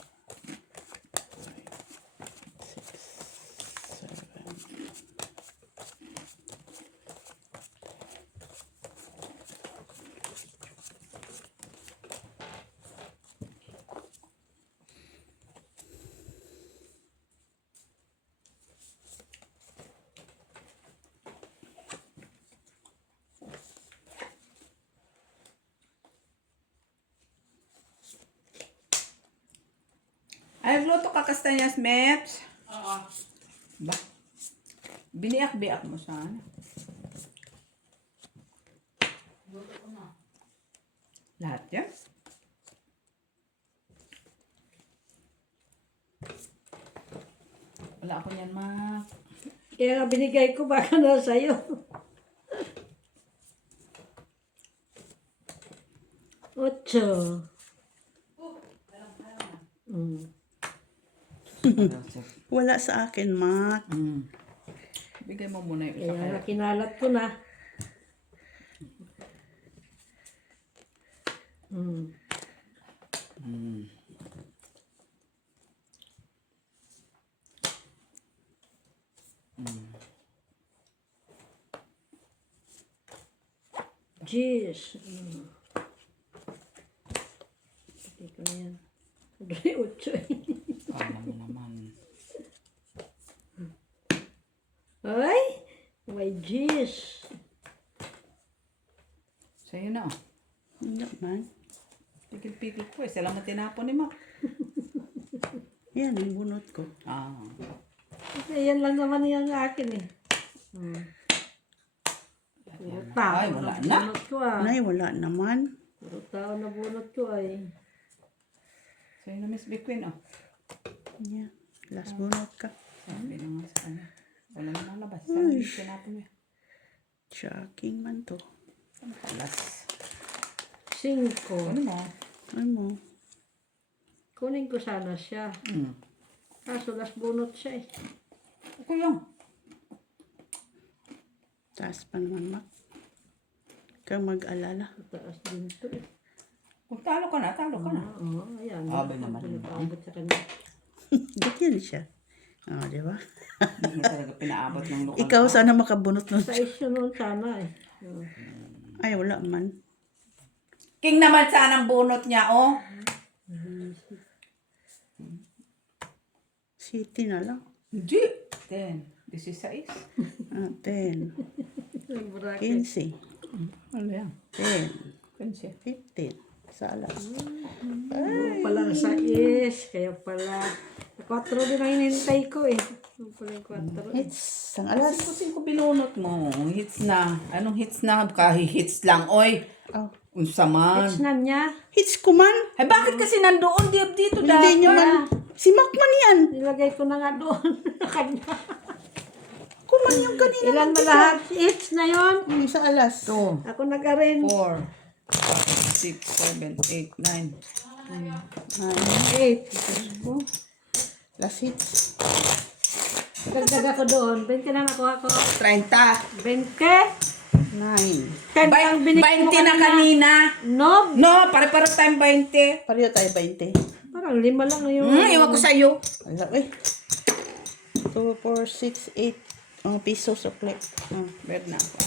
6, 7. Ay, luto ka kastanyas, Meps? Oo. Ba? Biniak-biak mo sana. Lahat yan? Wala ako niyan, Mak. Kaya nga binigay ko baka na sa'yo. Ocho. Wala sa akin, Mac. Bigay mo muna yung isa Kaya kaya. nga kinalat ko na. Jeez. Hindi ko na yan. Dali, ocho. Alam mo naman. Ay! May jeez. Sa'yo na, oh. Hindi man. Pigil-pigil ko eh. Sila mo tinapon ni Mak. Yan, yung bunot ko. Ah. Kasi yan lang naman yung akin eh. Puro tao Ay, wala na. bunot ko ah. Nay, wala naman. Puro tao na bunot ko ay. Sa'yo na, Miss Biquin, oh. Yan. Last bunot ka. Sabi na nga sa kanya. Wala na nalabas. Sabi yung tinapon niya. Shocking man to. Alas. 5. Ano mo? Ano mo? Kunin ko sana siya. Kaso last bunot siya eh. Ako lang. Taas pa naman, Mac. Kang mag-alala. Taas din to eh. Kung talo ka na, talo ka na. Oo, ayan. Abay naman. Pinapaabot sa kanya. Ganyan siya. Oh, di ba? Hindi talaga pinaabot ng lokal. Ikaw sana makabunot nun. Sa isyo noon sana eh. Ay, wala man. King naman sana ang bunot niya, oh. City na lang. Hindi. 10. 16. 10. Bracket. 15. Ano yan? 10. Pensya. 15. Sa alas. Pala sa is. Kaya pala. 4 din ang hinintay ko eh. Yung pala yung 4. Hits. Ang alas. Kasi ko binunot mo. Hits na. Anong hits na? Kahit-hits lang, oy. Oh. Unsa man. It's na niya. Hits ko man. Ay, bakit kasi nandoon dito Hindi dapat? nyo man. Si Mac man yan. Nilagay ko na nga doon. Kanya. Kuman yung kanina. Ilan ba lahat? It's na yon. Yung sa alas. 2, Ako nag-arrange. 4, 6, 7, 8, 9. 8. Last hits. Dagdag ako doon. 20 na nakuha ko. 30. 20. 9. 10 ang binigay mo 20 na kanina. No. No, pare-pare tayong 20. Pareho tayo 20. Parang 5 lang yung... Iwan ko sa'yo. Wala, eh. 2, 4, 6, 8. Ang piso sukli. Bed na ako.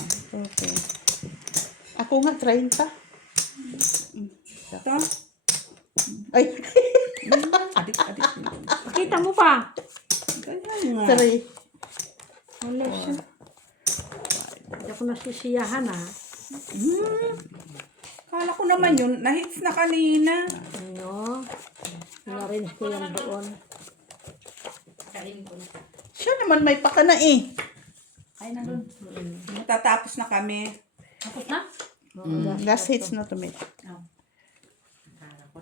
Okay. Ako nga, 30. Ito. Ay, Adik. Kita mo pa. Ganyan nga. 3. Wala siya. Hindi ako nasusiyahan ha. Kala ko naman yun, na-hits na kanina. Ano? Na-arrange ko yan doon. Siya naman may pakana eh. Ay, nandun. Matatapos na kami. Tapos na? Last hits na to, mate.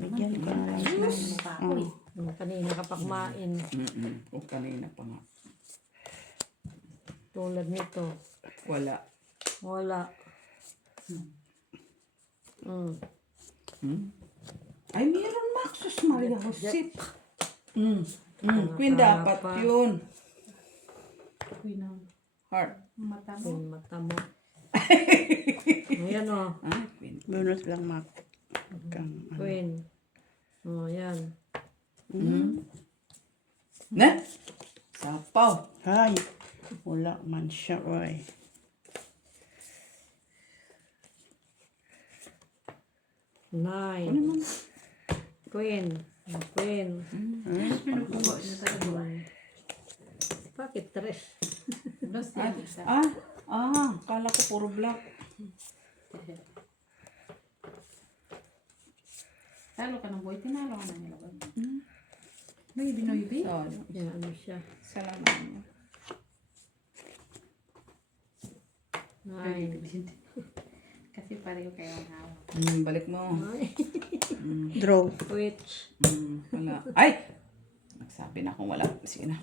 Bigyan ko na lang siya. Kanina ka pa kumain. O kanina pa nga. Tulad nito. Wala. Wala. Ay, meron Maxus Maria Josep. Queen dapat yun. Heart. Yung mata mo. Ayan o. Ah, Queen. Bonus lang, Mac. Queen. O, yan. Na? Sapaw. Ay, wala man siya, oy. Nine. Queen. Queen. Bakit tres? Kala ko puro black. Talo ka ng boy, tinalo ka na nila boy. May Binoy B? So, Yan, ano siya? salamat niyo. Nine. Kasi pareho kayo ang hawak. Balik mo. Draw. Which? Wala. Ay! Nagsabi na akong wala. Sige na.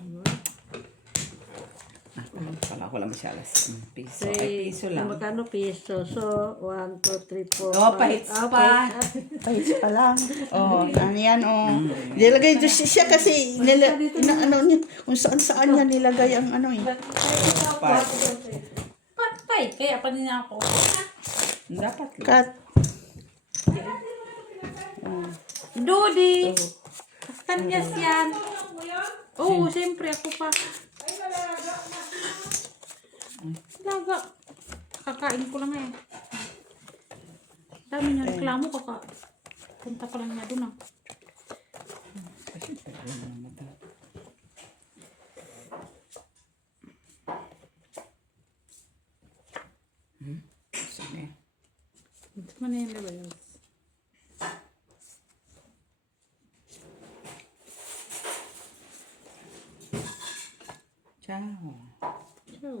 Pala ko lang masyalas. Piso. Ay, piso lang. Magkano piso? So, 1, 2, 3, 4, Oh, pahits pa. Pahits pa lang. Oh, ano yan, oh. Nilagay doon siya kasi, ano niya, kung saan niya nilagay ang ano eh. Patay! Kaya pa din ako. Dapat lang. Cut. Dodi! Kastanyas yan. Oo, siyempre ako pa. Laga. Kakain ko lang eh. Dami niya reklamo punta pa lang niya doon ah. Sige. Ito man na yung levels. Ciao. Ciao.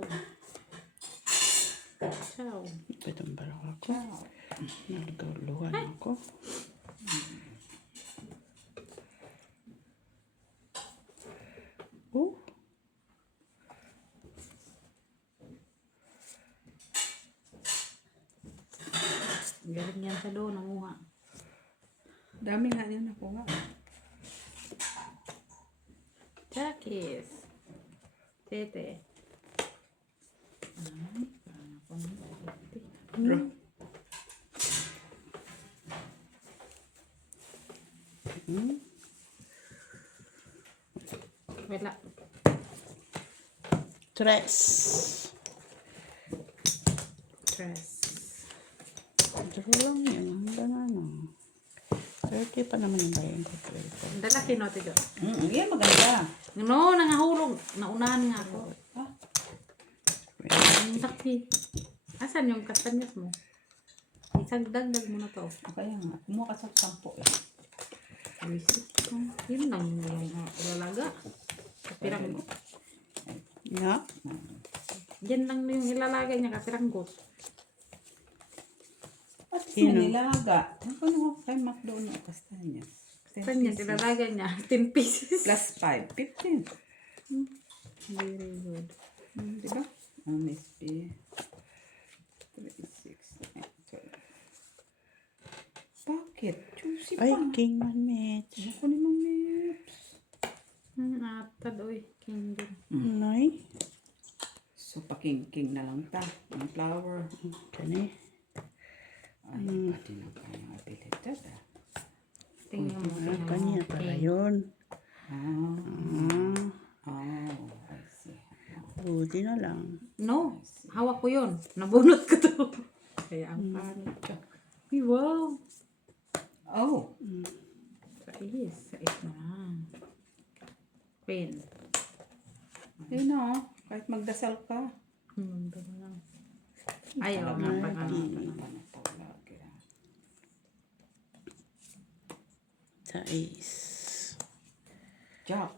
Ciao. Itong baraw ako. Ciao. Naguluhan ako. Oh. Galing yan sa doon, nanguha. Dami nga niya nakuha. Chakis. Tete. Draw. Wala. Tres. Tres. Draw lang yan. Hanggang ano. 30 pa naman yung bayan ko. Ang dalaki no, tiga. Yan maganda. No, nangahulog. Naunahan nga ako. Ang laki. Asan yung kastanyas mo? Isang dagdag mo na to. Kaya nga. Kumuha ka sa 10 eh. Visit ko. Yun lang yung ilalaga. Kapiranggot. Yeah. Yan lang yung ilalagay niya kapiranggot. At Sino? nilaga. Ano kay McDonald's kastanyas? Kanya ilalagay niya. 10 pieces. Plus 5. 15. Very good. Diba? Miss P. 3, 6, 9, 12. Bakit? Juicy pa. Ay, King Man Mitch. Ako ni Ma'am Mips. Atad, oy. Kingdom. Nay. So, paking-king na lang ta. Ang flower. Kani. Ay, pati na kayong abilidad ah. Tingnan mo. Ah, kanya para yun. I see. Buti na lang. No. Hawak ko yun. Nabunot ko to. Kaya ang pangit ko. Uy, wow. Oh. Sais. Sais na lang. Queen. Yun o. Kahit magdasal ka. Doon lang. Ayaw nga pa nga. Sais. Jack.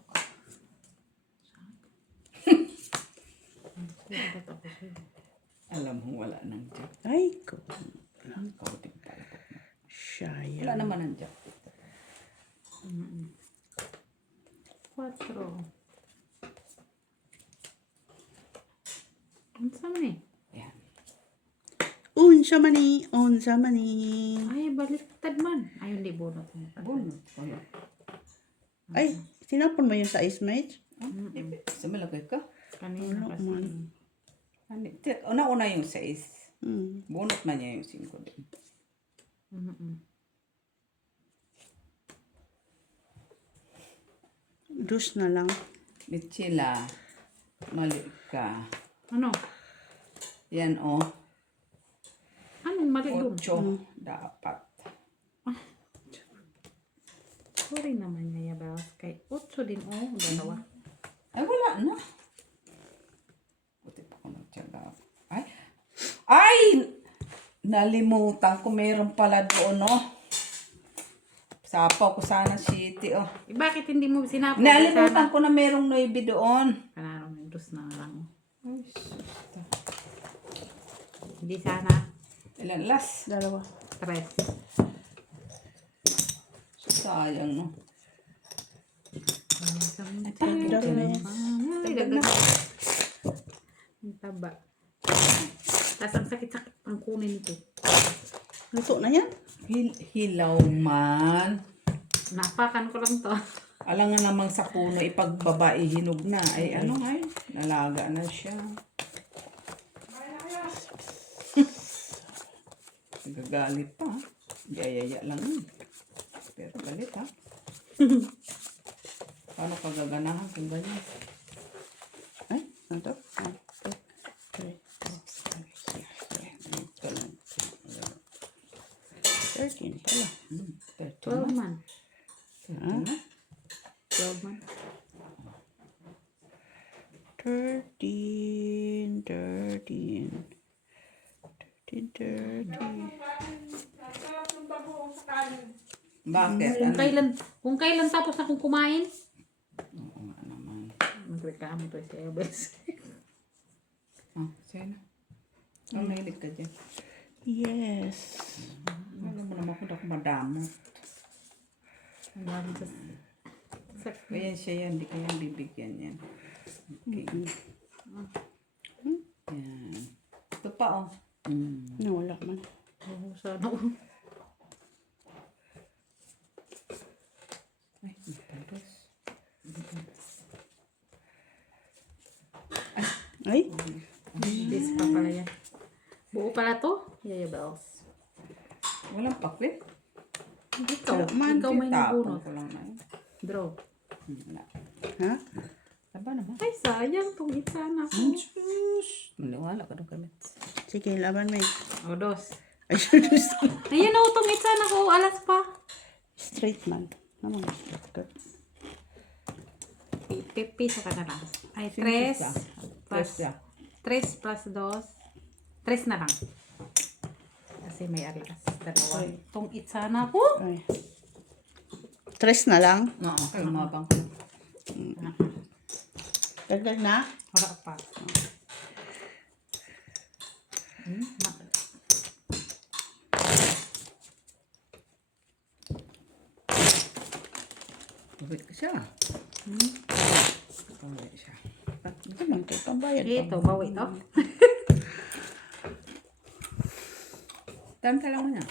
Alam mo, wala nang Jack. Ay, ko. Ikaw din pala. Shaya. Wala naman ang Jack. 4. Ano sa man eh? Yan. Unsa mani, unsa mani. Ay, baliktad man. Ay, hindi bunot. Bunot ko na. Ay, tinapon mo yung sa ice mate? Sa malagay ka? Kanina kasi. Una-una yung 6. Hmm. Bunot na niya yung 5 din. Dus na lang. Michila, mali ka. Ano? Yan o. Anong mali dun? 8 dapat. Sorry naman niya, Yabels. Kay 8 din, dalawa. Ay, wala na. Buti pa ko nagtyaga. Ay! Ay! Nalimutan ko meron pala doon, no? Sapaw ko sana city, oh. Eh, bakit hindi mo sinabi? Nalimutan ko na merong 9 doon. Kanaro, may dos na lang. Hindi sana. Ilan last? Dalawa. 3. Sayang, no? Dami. Ay, dagdag. Ang taba. Tapos ang sakit-sakit ang kunin ito. Luto na yan? Hilaw man. Napakan ko lang to. Alam nga namang sa puno, ipagbabae hinog na. Ay, ano ngayon? Nalaga na siya. Nagagalit pa, ha? Yayaya lang yun. Pero galit, ha? Paano ka gaganahan kung ganyan? Ay, ano to? 13 pala. 12 man. 13 na? 12 man. 13, 13. 13, 13. Bakit? Ano? Kung kailan tapos na kung kumain. Oo nga naman. Magreklamo to si Ebes. Oh, sino? Ang mahilig ka dyan. Yes. Alam mo naman kung ako madamot. Ayan siya yan, hindi kaya bibigyan yan. Okay. Yan. Ito pa, oh. Nawala man. Sana. Ay, tapos. Ay, This pa pala yan. Buo pala to? Yaya Bells. Walang paklit. Ikaw may Tapon nabunot. ko lang na yun. Draw. Wala. ha? Taba naman. Ay, sayang. Tungit sana ako. Maniwala ka doon kami. Sige, laban mo O, dos. Ay, just Ayan o, tungit sana ako. Alas pa. straight man. Naman straight ka. Piso ka na lang. Ay, Tres 3 Tres plus siya. 3 plus 2. 3 na lang. Kasi may arias. Dalawa. Tungit sana ako. Ay. 3 na lang. Oo, kayo mabang ko. Dagdag na. Wala pa. Mabit ka siya. Mabit siya. Ito man, kay pambayad. Ito, bawi ito. Tama lang mo na.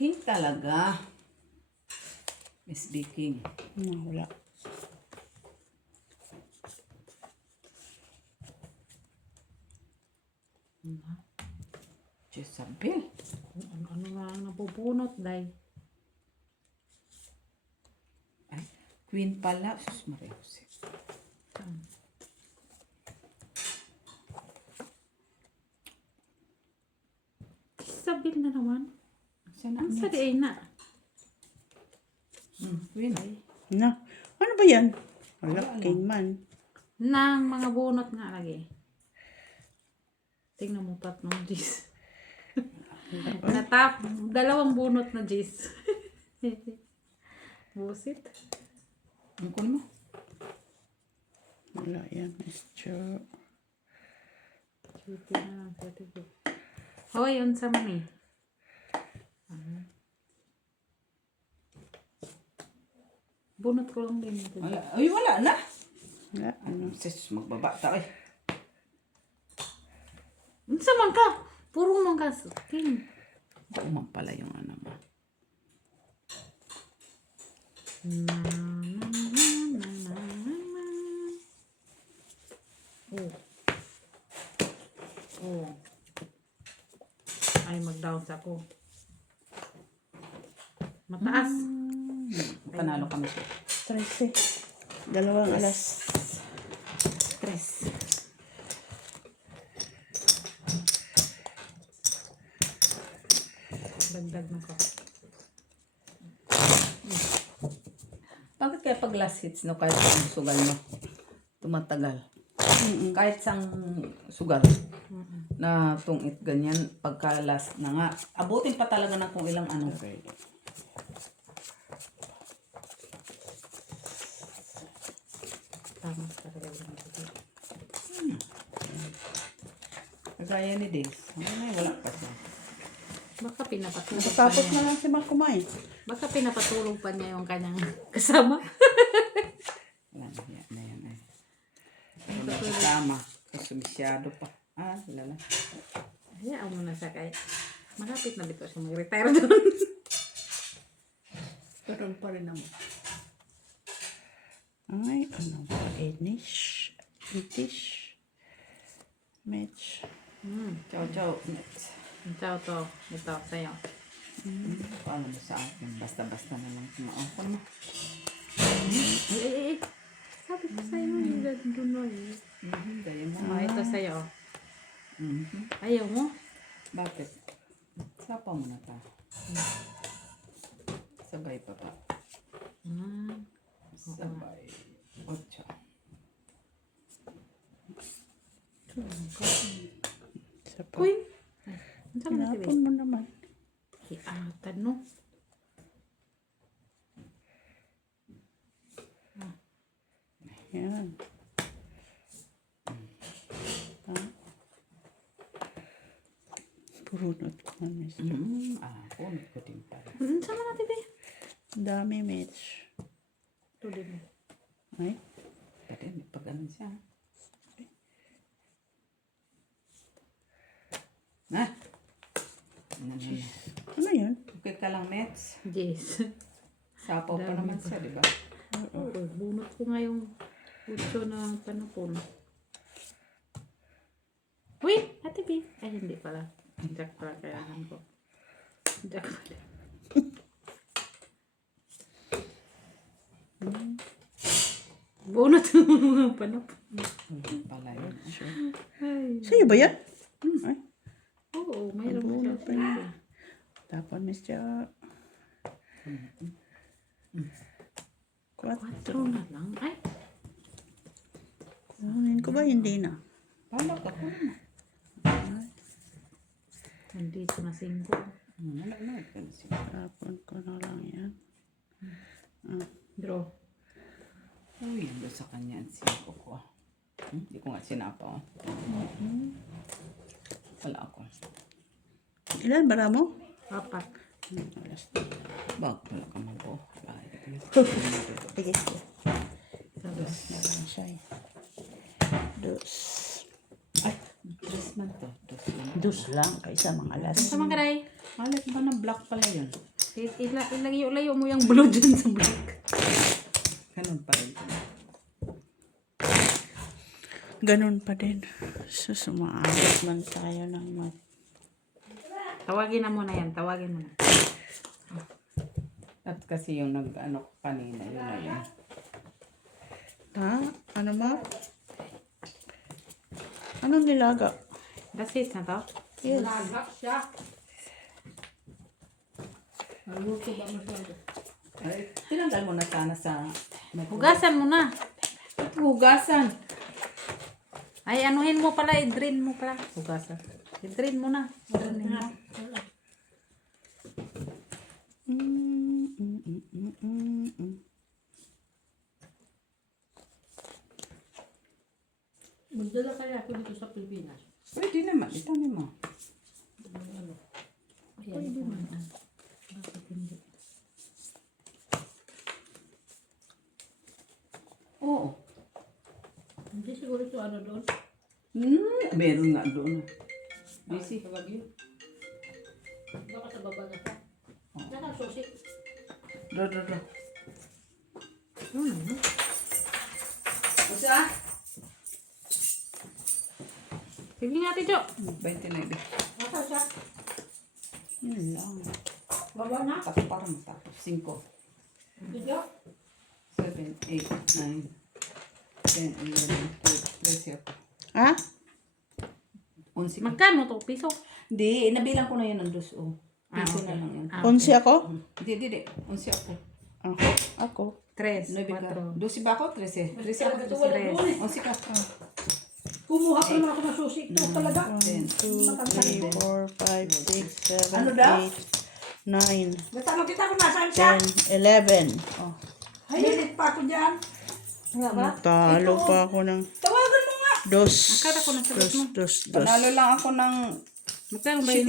King talaga. Miss B. King. Wala. Jezabel. Ano na lang nabubunot, day. Ay, Queen pala. Sus, Maria Jose. Sabil na naman. Saan Ang na? sari ay na. Queen. Na. Ano ba yan? Wala, king man. Nang mga bunot nga lagi. Tingnan mo tatlong G's. Dalawang bunot na G's. Busit. Ang kunin mo. Wala yan, Miss Jo. Cutie na lang. Hoy, yun sa mami. Bunot ko lang din. Wala. Ay, wala na. Wala, ano. Sis, magbabata eh. Unsa man ka? Puro man ka. King. Umang pala yung ano mo. Na, na, na, na, na, na. Oh. Oh. Ay, mag-down sa ako. Mataas. Panalo kami siya. 13. Dalawang alas. Stress. Dagdag na ko. Bakit kaya pag last hits no, kahit ang sugal mo, tumatagal? Kahit sang sugal na tungit ganyan, pagka last na nga, abutin pa talaga ng kung ilang ano. Tama talaga yung ito. Kagaya ni Dave. Ay, wala pa siya. Baka pinapatulog pa Tapos niya. na lang si Mark kumain. Baka pinapatulog pa niya yung kanyang kasama. Wala na yan. Na yan eh. Wala kasama. Kasi sumisyado pa. Ah, lala. Hayaan mo na siya kay malapit na dito siya mag-retire doon. Pero pa rin naman. Ay, ano ba? Inish. Itish. Mitch. Ciao, ciao. Next. Ito to. Ito sa'yo. Paano mo sa akin? Basta-basta na lang kumaon mo. Eh. Sabi ko sa'yo yung doon eh. Dahil mo. Ito sa'yo. Mhm. Ayaw mo? Bakit? Sapa mo na ta. Sabay pa pa. Sabay. 8. Isa pa. Queen. Ang sama na Tinapon mo naman. Iatan no. Yan. Purunot ko man, Miss Jo. Punot ko din pala. Ang sama na tibi. Ang dami, Mitch. Ito din. Ay, Pwede, may pag-ano siya. Na? Ano na? ano yun? Okay ka lang, Mets. Yes. Sapaw pa naman siya, di ba? Oo, bunot ko nga yung puso na panapon. Uy! Ate B. Ay, hindi pala. Jack pala kailangan ko. Jack pala. Bunot yung panapon. Hindi pala yun. Ay. Sa'yo ba yan? Ay, Oo, mayroon mo bunot pa niya. siya. Tapon, Miss Jo. 4. 4 na lang. Ay, Kunin ko ba? Hindi na. Palag ako na. nandito na 5. Wala na. Ito na siya. Tapon ko na lang yan. Draw. Uy, ando sa kanya ang sinapo ko. Hindi ko nga sinapa. Wala ako. Ilan bara mo? 4. Alas. Bag, wala ka man po. Wala. Sige, sige. Meron siya eh. 2. Ay, Dress man to. Dress man. 2 lang kaysa mga alas. Sama ka rin. Halit ba na black pala yun? Ilayo mo yung blue dyan sa black. Ganun pa rin. Ganun pa din. So, sumaayos man tayo ng Tawagin na muna yan. Tawagin mo na. At kasi yung nag-ano kanina, yun na yun. Ha? Ano ma? Anong nilaga? That's it na to. Yes. Lagak siya. Naluto ba masyado? Ay, tinanggal mo na sana sa... Hugasan mo na. Hugasan. Ay, anuhin mo pala, i-drain mo pala. Hugasan. I-drain mo na. I-drain mo. Magdala kaya ako dito sa Pilipinas. Pwede naman. Itanin mo. Pwede man. Oo. Hindi siguro ito ano doon. Meron nga doon. Busy. Sa Baguio. Baka sa baba na pa. Nakasusi. Do. Usa? Sige nga, Tijo. 29. Nasaan siya? Yun lang. Baba na? Tapos para matapos. 5, Dito? 7, 8, 9, 10, 11, 12, 13 ako. Ha? 11 ka. Magkano to? Piso? Hindi, nabilang ko na yun ng dos. Oh. Piso okay. na lang yan. 11 ako? Hindi. 11 ako. Ako. 3, 9 ka. 4. 12 ba ako? 13. 13 ako. Ito wala doon eh. 11 ka. Kumuha pa naman ako ng susi. Ito talaga. 10. 2, 3, 4, 5, 6, 7, Ano daw? 8, 9, Natanong kita kung nasaan siya. 10, 11. Oh, Hayilit pa ako dyan. Wala ba? talo pa ako ng Tawagan mo nga. dos. Akala ko nasa Dos. Panalo lang ako ng Magkano ba yun?